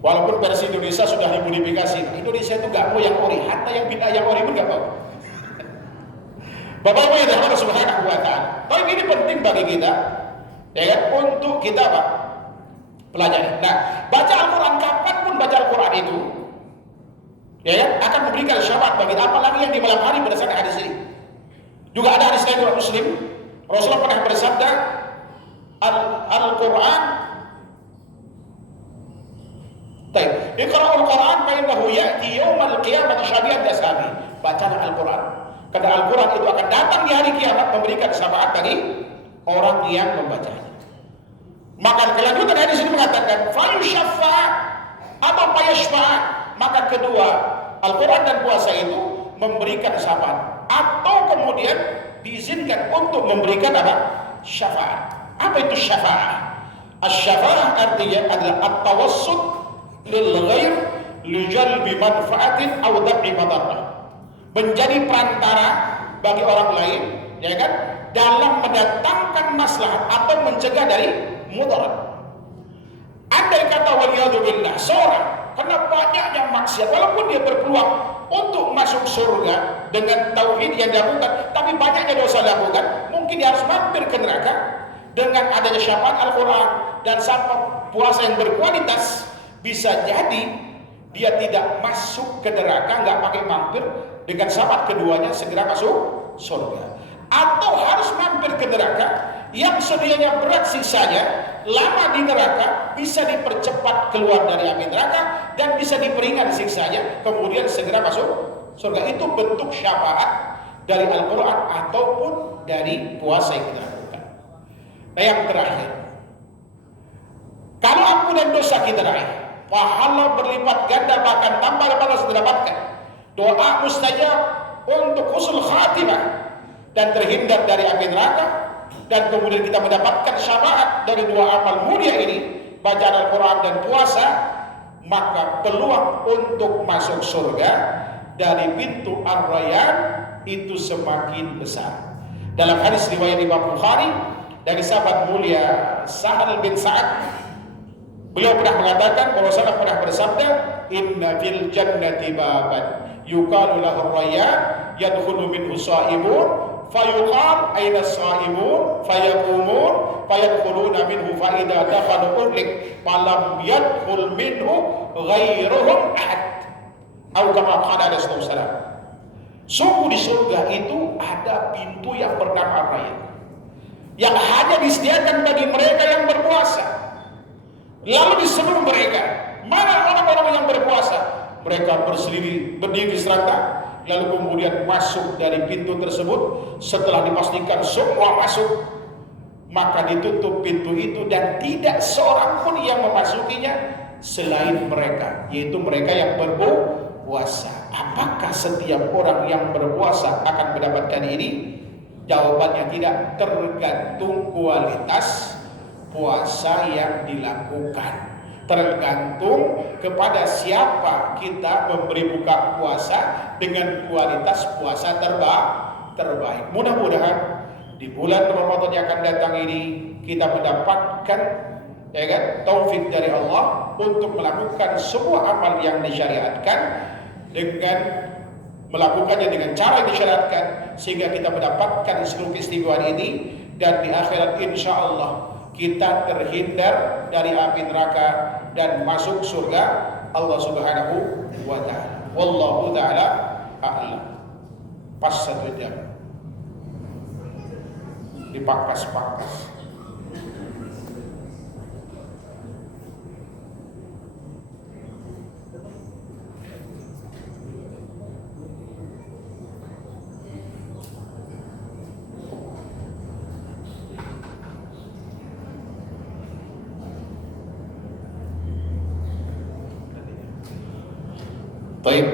Walaupun versi Indonesia sudah dimodifikasi, Indonesia itu nggak mau yang ori, hatta yang bid'ah yang ori pun nggak mau. Bapak Ibu yang dirahmati Subhanahu wa Ta'ala. Tapi ini penting bagi kita, ya kan, untuk kita apa? Pelajari. Nah, baca Al-Quran kapanpun baca Al-Quran itu, ya kan, akan memberikan syafaat bagi kita. Apalagi yang di malam hari berdasarkan hadis ini. Juga ada hadis lain riwayat Muslim, Rasulullah pernah bersabda, Al-Quran, Iqra'ul Quran fa innahu ya'ti yaumal qiyamati syabihan ashabi. Bacalah Al-Quran. Karena Al-Quran itu akan datang di hari kiamat memberikan syafaat bagi orang yang membacanya. Maka kelanjutan hadis ini mengatakan fa yushaffa' atau fa yashfa'. Maka kedua, Al-Quran dan puasa itu memberikan syafaat atau kemudian diizinkan untuk memberikan apa? Syafaat. Apa itu syafaat? Asy-syafa'ah artinya adalah at-tawassut lil ghair li jalbi manfaatin aw daf'i madarrah. Menjadi perantara bagi orang lain, ya kan, dalam mendatangkan maslahat atau mencegah dari mudarat. Andai kata waliyadu billah, seorang karena banyaknya maksiat, walaupun dia berpeluang untuk masuk surga dengan tauhid yang dilakukan, tapi banyaknya dosa dilakukan, mungkin dia harus mampir ke neraka. Dengan adanya syafaat Al-Quran dan sampai puasa yang berkualitas, bisa jadi dia tidak masuk ke neraka, nggak pakai mampir. Dengan syafaat keduanya segera masuk surga. Atau harus mampir ke neraka yang sedianya berat siksanya, lama di neraka, bisa dipercepat keluar dari api neraka dan bisa diperingan siksanya, kemudian segera masuk surga. Itu bentuk syafaat dari Al-Quran ataupun dari puasa yang kita lakukan. Nah, yang terakhir, kalau ampunan dosa kita raih, pahala berlipat ganda, bahkan tambah balas didapatkan. Doa mustajab untuk husnul khatimah dan terhindar dari api neraka, dan kemudian kita mendapatkan syafaat dari dua amal mulia ini, bacaan Al-Quran dan puasa, maka peluang untuk masuk surga dari pintu Ar-Rayyan itu semakin besar. Dalam hadis riwayat Imam Bukhari dari sahabat mulia Sahal bin Sa'ad, beliau pernah mengatakan, Rasulullah pernah bersabda, inna fil jannati baban yuqalu lahu Rayyan yadkhulu minhu sha'imun fayuqal aina sha'imun fayaqumun fayadkhuluna minhu fa idza dakhalu ughliq falam yadkhul minhu ghairuhum ahad. Atau kama qala Rasulullah SAW, sungguh di surga itu ada pintu yang bernama Rayyan yang hanya disediakan bagi mereka yang berpuasa. Lalu diseru mereka, mana orang-orang yang berpuasa? Mereka berdiri serata, lalu kemudian masuk dari pintu tersebut. Setelah dipastikan semua masuk, maka ditutup pintu itu dan tidak seorang pun yang memasukinya selain mereka, yaitu mereka yang berpuasa. Apakah setiap orang yang berpuasa akan mendapatkan ini? Jawabannya tidak, tergantung kualitas puasa yang dilakukan. Tergantung kepada siapa kita memberi buka puasa dengan kualitas puasa terbaik. Mudah-mudahan di bulan Ramadan yang akan datang ini kita mendapatkan, ya kan, taufik dari Allah untuk melakukan semua amal yang disyariatkan, dengan melakukannya dengan cara yang disyariatkan, sehingga kita mendapatkan seluruh keistimewaan ini, dan di akhirat insya Allah kita terhindar dari api neraka dan masuk surga Allah Subhanahu wa Ta'ala. Wallahu ta'ala a'lam. Pas 1 jam dipangkas-pangkas. Baik,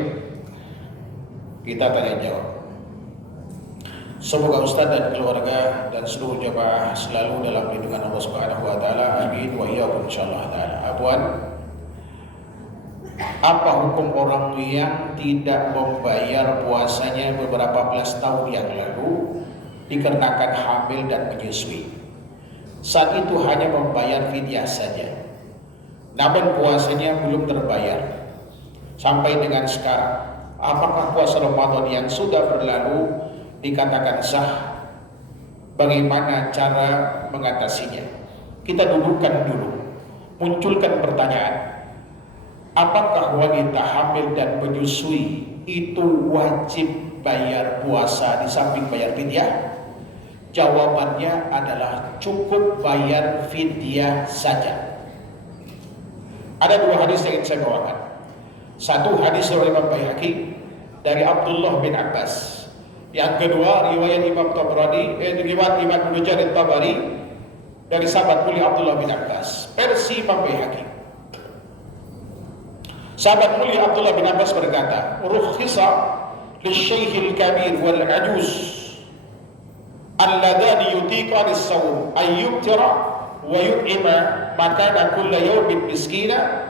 kita tanya jawab. Semoga Ustaz dan keluarga dan seluruh jamaah selalu dalam lindungan Allah Subhanahu wa taala. Amin wa iyyakum insyaallah taala. Afwan. Apa hukum orang yang tidak membayar puasanya beberapa belas tahun yang lalu dikarenakan hamil dan menyusui? Saat itu hanya membayar fidyah saja, namun puasanya belum terbayar sampai dengan sekarang. Apakah puasa Ramadan yang sudah berlalu dikatakan sah? Bagaimana cara mengatasinya? Kita dudukkan dulu, munculkan pertanyaan. Apakah wanita hamil dan menyusui itu wajib bayar puasa di samping bayar fidyah? Jawabannya adalah cukup bayar fidyah saja. Ada dua hadis yang ingin saya bawakan. Satu hadis riwayat Imam Baihaqi dari Abdullah bin Abbas. Yang kedua riwayat Imam Tabrani, riwayat Imam Ibnu Jarir Tabari dari sahabat mulia Abdullah bin Abbas. Versi Imam Baihaqi. Sahabat mulia Abdullah bin Abbas berkata, "Rukhisa lisyaikhil kabir wal ajuz alladhani yutiqan as-sawm ay yuftira wa yut'ima makana kulla yawmin miskina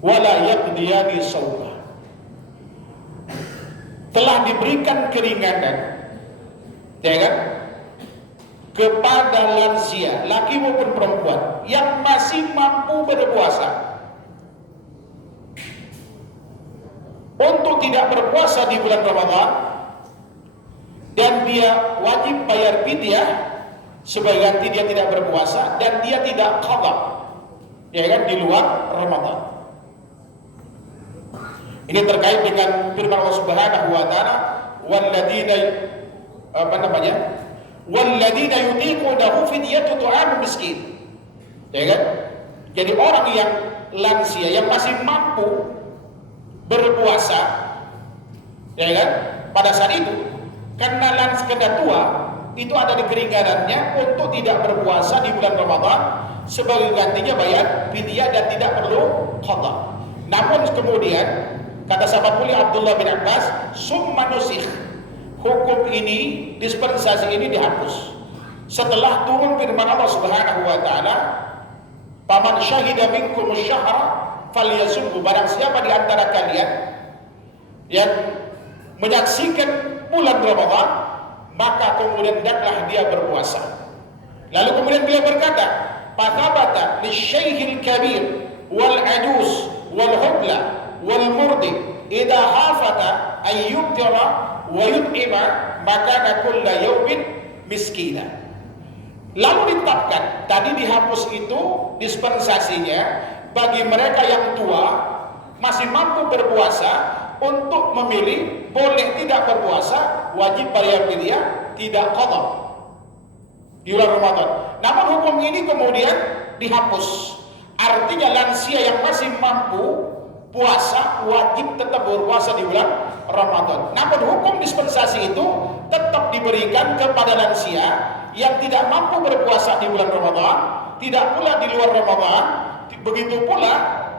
wala yaqdiyani sawma." Telah diberikan keringanan, ya kan, kepada lansia, laki maupun perempuan yang masih mampu berpuasa untuk tidak berpuasa di bulan Ramadan, dan dia wajib bayar fidyah sebagai ganti dia tidak berpuasa, dan dia tidak qadha, ya kan, di luar Ramadan. Ini terkait dengan firman Allah Subhanahu wa taala, walladzina walladzina yutiqunahu fidyatun ta'amu miskin. Ya kan? Jadi orang yang lansia yang masih mampu berpuasa, ya kan? Pada saat itu karena tua itu ada di keringanannya untuk tidak berpuasa di bulan Ramadan, sebagai gantinya bayar fidyah dan tidak perlu qadha. Namun kemudian kata sahabat mulia Abdullah bin Abbas, summa nusikh, hukum ini, dispensasi ini dihapus setelah turun firman Allah Subhanahu wa taala, "Faman syahida minkum asy-syahra falyasumhu." Barang siapa di antara kalian yang menyaksikan bulan Ramadan, maka kemudian hendaklah dia berpuasa. Lalu kemudian beliau berkata, "Fathabata lisyaikhil kabir wal ajuz wal hubla wal murdi idza hafata ayyubtira wa yut'ima maka kulla yaumin miskina." Lalu ditetapkan, tadi dihapus itu dispensasinya bagi mereka yang tua masih mampu berpuasa untuk memilih boleh tidak berpuasa, wajib bayar fidyah, tidak qadha di bulan Ramadan. Namun hukum ini kemudian dihapus. Artinya lansia yang masih mampu puasa wajib tetap berpuasa di bulan Ramadan. Namun hukum dispensasi itu tetap diberikan kepada lansia yang tidak mampu berpuasa di bulan Ramadan, tidak pula di luar Ramadan. Begitu pula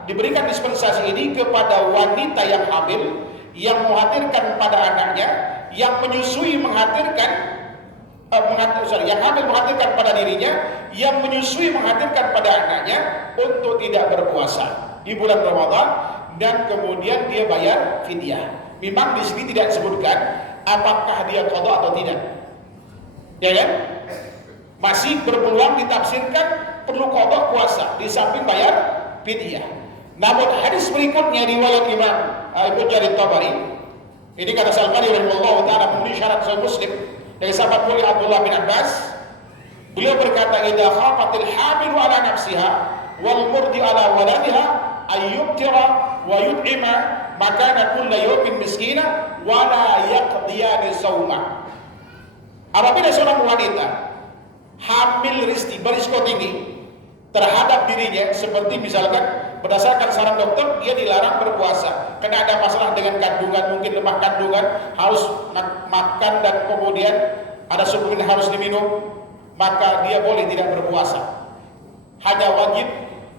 diberikan dispensasi ini kepada wanita yang hamil, yang menghadirkan pada anaknya, yang menyusui menghadirkan yang hamil menghadirkan pada dirinya, yang menyusui menghadirkan pada anaknya untuk tidak berpuasa di bulan Ramadan, dan kemudian dia bayar fidyah. Memang di sini tidak disebutkan apakah dia qadha atau tidak, ya kan? Masih berpeluang ditafsirkan perlu qadha puasa di samping bayar fidyah. Namun hadis berikutnya riwayat Imam Ibnu Jarir Tabari, ini kata Salmani rahimahullah taala memenuhi syarat Sahih Muslim dari sahabat mulia Abdullah bin Abbas. Beliau berkata, "Idza khafatil hamilu ala nafsiha wal murdi ala waladiha ayyubtira wa yut'ima makana kulla yawmin miskina wa la yaqdiyani sawma." Apabila seorang wanita hamil berisiko tinggi terhadap dirinya, seperti misalkan berdasarkan saran dokter dia dilarang berpuasa karena ada masalah dengan kandungan, mungkin lemah kandungan, harus makan dan kemudian ada suplemen harus diminum, maka dia boleh tidak berpuasa, hanya wajib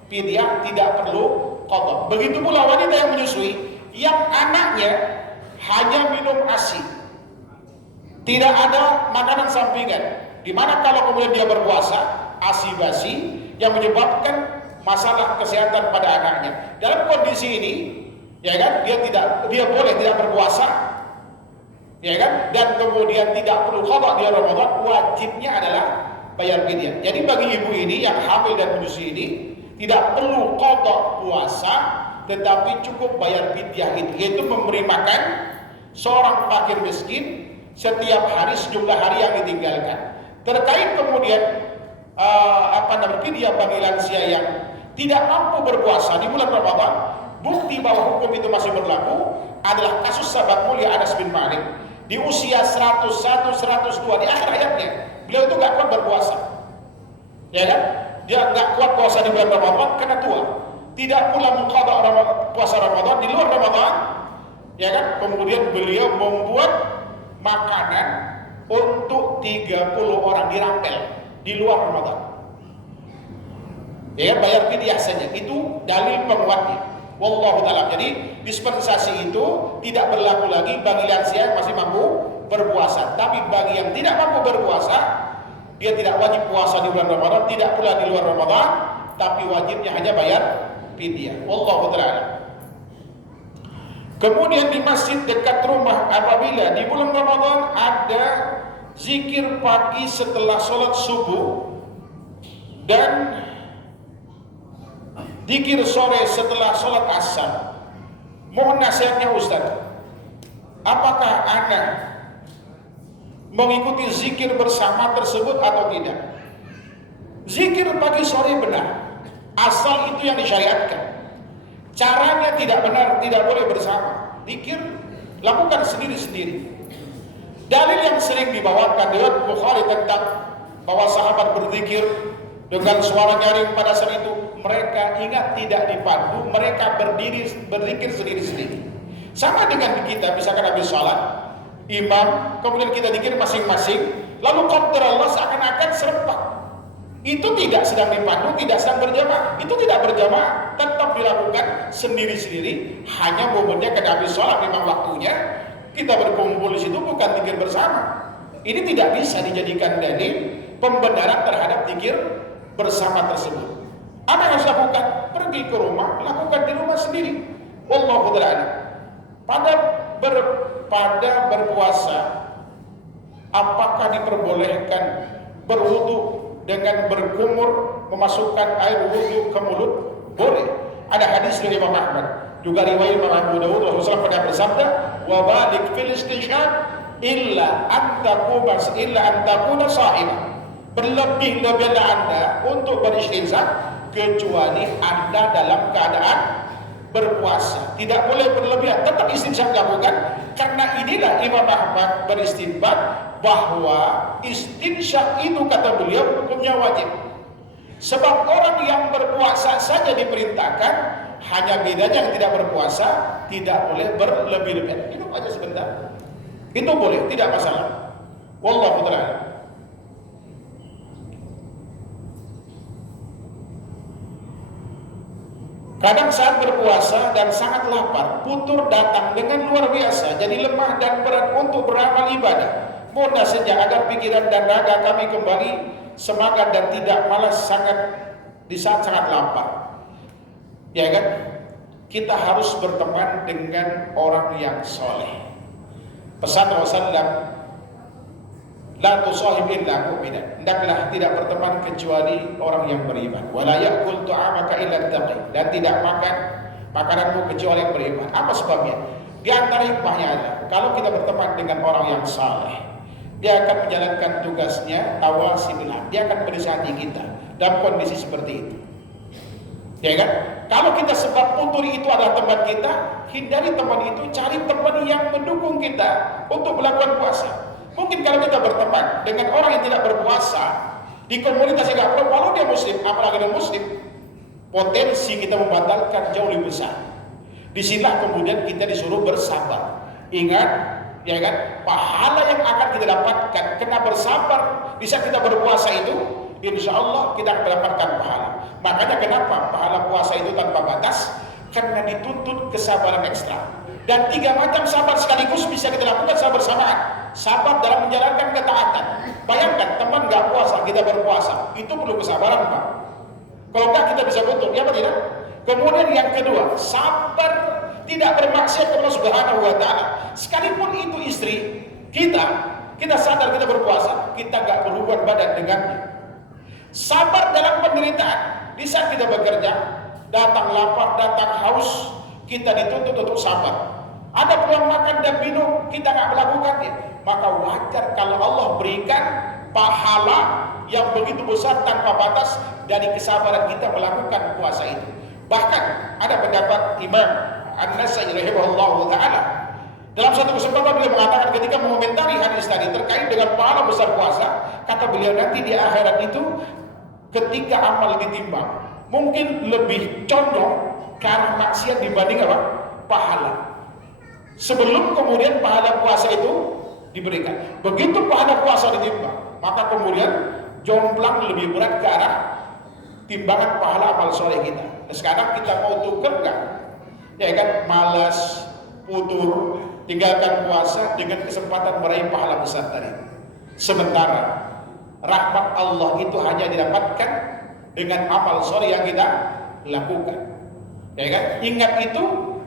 fidyah, tidak perlu qada. Begitu pula wanita yang menyusui, yang anaknya hanya minum ASI, tidak ada makanan sampingan, di mana kalau kemudian dia berpuasa, ASI basi yang menyebabkan masalah kesehatan pada anaknya. Dalam kondisi ini, ya kan, dia boleh tidak berpuasa, ya kan, dan kemudian tidak perlu qada di Ramadan, wajibnya adalah bayar fidyah. Jadi bagi ibu ini yang hamil dan menyusui ini tidak perlu qada puasa, tetapi cukup bayar fidyah itu, yaitu memberi makan seorang fakir miskin setiap hari sejumlah hari yang ditinggalkan. Terkait kemudian fidyah bagi lansia yang tidak mampu berpuasa di bulan Ramadan, bukti bahwa hukum itu masih berlaku adalah kasus sahabat mulia Anas bin Malik. Di usia 101, 102, di akhir hayatnya beliau itu gak kuat berpuasa, ya kan? Dia gak kuat puasa di bulan Ramadan karena tua, tidak pula mengqada puasa Ramadan di luar Ramadan, ya kan? Kemudian beliau membuat makanan untuk 30 orang dirampel di luar Ramadan, ya, bayar fidyah saja. Itu dalil penguatnya. Wallahu ta'ala. Jadi dispensasi itu tidak berlaku lagi bagi lansia yang masih mampu berpuasa. Tapi bagi yang tidak mampu berpuasa, dia tidak wajib puasa di bulan Ramadan, tidak pula di luar Ramadan, tapi wajibnya hanya bayar fidyah. Wallahu ta'ala. Kemudian di masjid dekat rumah, apabila di bulan Ramadan ada zikir pagi setelah sholat subuh dan zikir sore setelah sholat asar, mohon nasihatnya Ustaz, apakah Anda mengikuti zikir bersama tersebut atau tidak? Zikir pagi sore benar, asal itu yang disyariatkan. Caranya tidak benar, tidak boleh bersama. Zikir lakukan sendiri-sendiri. Dalil yang sering dibawakan riwayat Bukhari tentang bahwa sahabat berzikir dengan suara nyaring pada saat itu, mereka ingat tidak dipandu, mereka berdiri berzikir sendiri-sendiri. Sama dengan kita, misalkan habis sholat, imam, kemudian kita zikir masing-masing, lalu qaddar Allah seakan-akan serempak. Itu tidak sedang dipandu, tidak sedang berjamaah. Itu tidak berjamaah, tetap dilakukan sendiri-sendiri. Hanya momennya ketika habis sholat, memang waktunya kita berkumpul di situ, bukan zikir bersama. Ini tidak bisa dijadikan dalil pembenaran terhadap zikir bersama tersebut. Apa yang harus lakukan? Pergi ke rumah, lakukan di rumah sendiri. Wallahu ta'ala. Pada berpuasa, apakah diperbolehkan berwudu dengan berkumur, memasukkan air wudu ke mulut? Boleh. Ada hadis dari Imam Ahmad, juga riwayat Imam Abu Dawud, Rasulullah pernah bersabda, "Wa balik fil istinshaq illa an takuna sha'imah." Berlebih-lebihlah Anda untuk beristinsyak kecuali Anda dalam keadaan berpuasa. Tidak boleh berlebihan, tetap istinsyak lakukan. Karena inilah Imam Ahmad beristinbat bahwa istinsyak itu, kata beliau, hukumnya wajib. Sebab orang yang berpuasa saja diperintahkan, hanya bedanya yang tidak berpuasa tidak boleh berlebih-lebihan. Itu aja sebentar. Itu boleh, tidak masalah. Wallahu ta'ala. Kadang saat berpuasa dan sangat lapar, putur datang dengan luar biasa, jadi lemah dan berat untuk beramal ibadah. Mohon nasihatnya agar pikiran dan raga kami kembali semangat dan tidak malas di saat sangat lapar. Ya kan? Kita harus berteman dengan orang yang soleh. Pesan Rasulullah, la tusahib illa mu'minan. Hendaklah tidak berteman kecuali orang yang beriman. Wala ya'kul ta'amaka illa taqi. Dan tidak makan makananmu kecuali yang beriman. Apa sebabnya? Di antara hikmahnya adalah kalau kita berteman dengan orang yang saleh, dia akan menjalankan tugasnya tawasi billah. Dia akan bersihati kita dalam kondisi seperti itu. Ya kan? Kalau kita sebab putur itu adalah teman kita, hindari teman itu, cari teman yang mendukung kita untuk melakukan puasa. Mungkin kalau kita berteman dengan orang yang tidak berpuasa di komunitas yang tidak berpuasa, walau dia muslim, apalagi dia muslim, potensi kita membatalkan jauh lebih besar. Disinilah kemudian kita disuruh bersabar. Ingat, ya kan, pahala yang akan kita dapatkan kena bersabar di saat kita berpuasa itu, insya Allah kita akan mendapatkan pahala. Makanya kenapa pahala puasa itu tanpa batas? karena dituntut kesabaran ekstra. Dan 3 macam sabar sekaligus bisa kita lakukan secara bersamaan. Sabar dalam menjalankan ketaatan. Bayangkan teman nggak puasa, kita berpuasa, itu perlu kesabaran, Pak. Kalau nggak kita bisa butuh, ya apa tidak? Kemudian yang kedua, sabar tidak bermaksiat kepada Allah Subhanahu wa taala. Sekalipun itu istri kita sadar kita berpuasa, kita nggak berhubungan badan dengannya. Sabar dalam penderitaan. Di saat kita bekerja, datang lapar, datang haus, kita dituntut untuk sabar. Ada peluang makan dan minum, kita nggak melakukannya. Maka wajar kalau Allah berikan pahala yang begitu besar tanpa batas dari kesabaran kita melakukan puasa itu. Bahkan ada pendapat Imam An-Nasai rahimahullahu taala dalam satu kesempatan beliau mengatakan ketika mengomentari hadis tadi terkait dengan pahala besar puasa, kata beliau nanti di akhirat itu ketika amal ditimbang mungkin lebih condong ke arah maksiat dibanding apa? Pahala. Sebelum kemudian pahala puasa itu diberikan. Begitu pahala puasa ditimbang, maka kemudian jomplang lebih berat ke arah timbangan pahala amal soleh kita. Nah, sekarang kita mau tuker nggak? Ya kan, malas, putur, tinggalkan puasa dengan kesempatan meraih pahala besar tadi. Sementara rahmat Allah itu hanya didapatkan dengan amal soleh yang kita lakukan. Ya kan? Ingat itu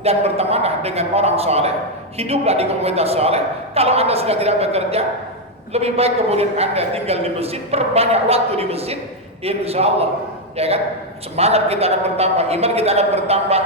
dan bertemanlah dengan orang soleh, hiduplah di komunitas soleh. Kalau Anda sudah tidak bekerja, lebih baik kemudian Anda tinggal di masjid, perbanyak waktu di masjid, insya Allah, ya kan? Semangat kita akan bertambah, iman kita akan bertambah,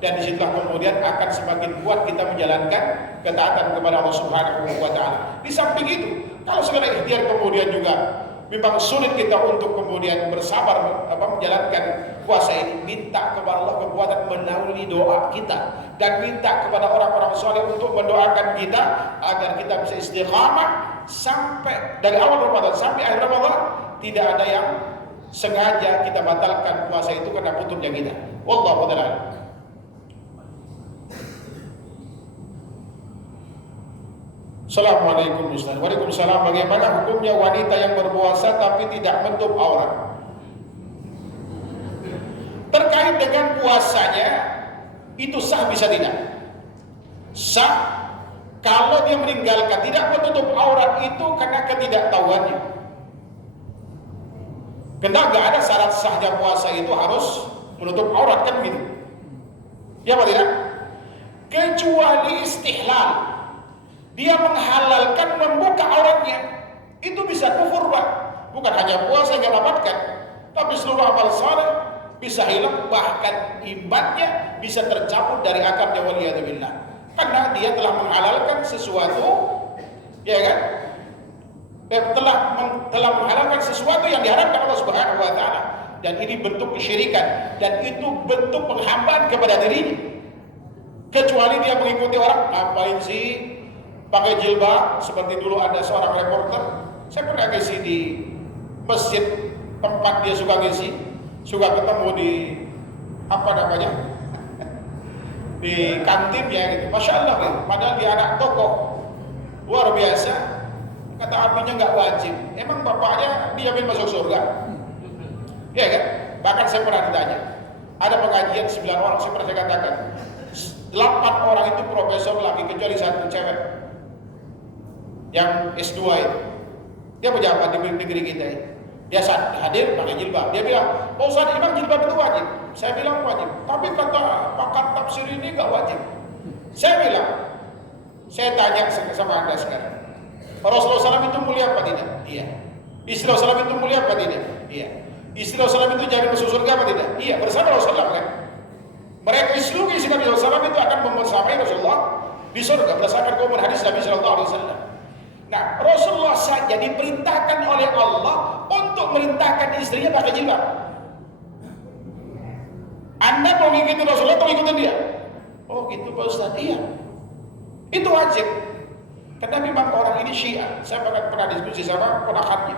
dan disitulah kemudian akan semakin kuat kita menjalankan ketaatan kepada Allah Subhanahu wa taala. Di samping itu, kalau segala ikhtiar kemudian juga memang sulit kita untuk kemudian bersabar menjalankan puasa ini, minta kepada Allah kekuatan melalui doa kita dan minta kepada orang-orang soleh untuk mendoakan kita agar kita bisa istiqamah sampai dari awal Ramadan sampai akhir Ramadan. Tidak ada yang sengaja kita batalkan puasa itu karena putusnya kita. Wallahu a'lam. Assalamualaikum Ustaz. Waalaikumsalam. Bagaimana hukumnya wanita yang berpuasa tapi tidak menutup aurat? Terkait dengan puasanya, itu sah bisa tidak? Sah kalau dia meninggalkan tidak menutup aurat itu karena ketidaktahuannya. Karena nggak ada syarat sahnya puasa itu harus menutup aurat, kan gitu? Ya apa tidak? Kecuali istihlal. Dia menghalalkan membuka auratnya, itu bisa kufur, Pak. Bukan hanya puasa yang dapatkan, tapi seluruh amal saleh bisa hilang, bahkan imannya bisa tercabut dari akarnya, waliyadzubillah. Karena dia telah menghalalkan sesuatu, ya kan? Telah menghalalkan sesuatu yang diharamkan Allah Subhanahu wa taala, dan ini bentuk kesyirikan dan itu bentuk penghambaan kepada dirinya. Kecuali dia mengikuti orang, ngapain sih pakai jilbab seperti dulu ada seorang reporter, saya pernah ngisi di masjid tempat dia suka ngisi, suka ketemu di apa namanya di kantinnya gitu, masya Allah ya. Padahal dia anak tokoh luar biasa, kata apinya nggak wajib, emang bapaknya dijamin masuk surga, ya kan? Bahkan saya pernah ditanya, ada pengajian 9 orang, saya pernah katakan 8 orang itu profesor lagi kecuali 1 cewek yang S2 itu, dia pejabat di negeri kita ini. Dia saat hadir pakai jilbab, dia bilang, oh Ustaz, emang jilbab itu wajib? Saya bilang wajib, tapi kata pakar tafsir ini gak wajib. Saya bilang, saya tanya sama Anda sekarang, Rasulullah SAW itu mulia apa tidak? Iya. Istri Rasulullah SAW itu mulia apa tidak? Iya. Istri Rasulullah SAW itu jadi masuk surga apa tidak? Iya, bersama Rasulullah kan? Mereka seluruh isi Nabi SAW itu akan membersamai Rasulullah di surga berdasarkan komentar hadis Nabi SAW. Nah, Rasulullah saja diperintahkan oleh Allah untuk merintahkan istrinya pakai jilbab. Anda mau ngikutin Rasulullah atau ngikutin dia? Oh gitu Pak Ustaz, iya. Itu wajib. Karena memang orang ini Syiah. Saya pernah diskusi sama ponakannya.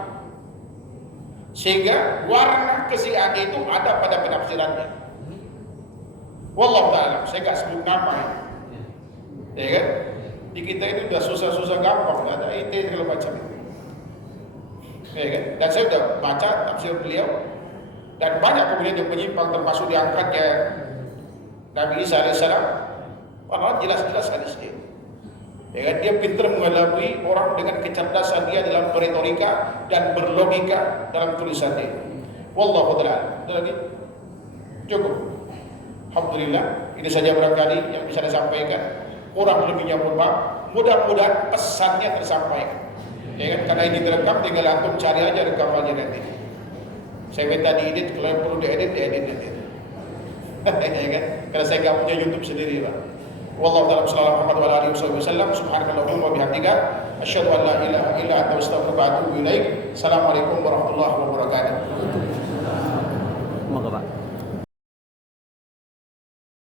Sehingga warna kesyiaan itu ada pada penafsirannya. Wallahu ta'ala, saya gak sebut nama. Ya kan? Di kita ini udah susah-susah gampang, ada IT segala macam itu. Ya kan? Dan saya sudah baca tafsir beliau, dan banyak kemudian yang menyimpang termasuk diangkatnya Nabi Isa alaihissalam, karena jelas-jelas hadisnya. Ya kan? Dia pintar mengelabui orang dengan kecerdasan dia dalam retorika dan berlogika dalam tulisannya. Wallahu ta'ala. Ada lagi? Cukup. Alhamdulillah. Ini saja barangkali yang bisa saya sampaikan. Kurang lebihnya mohon maaf. Mudah-mudahan pesannya tersampaikan. Ya kan? Karena ini direkam, tinggal antum cari aja rekamannya nanti. Saya minta diedit, kalau yang perlu diedit nanti. Ya kan? Karena saya nggak punya YouTube sendiri, Pak. Wallahu ta'ala sallallahu Muhammad wa alihi wasallam. Subhanakallahumma wa bihamdika asyhadu an la ilaha illa anta astaghfiruka wa atubu ilaik. Assalamualaikum warahmatullahi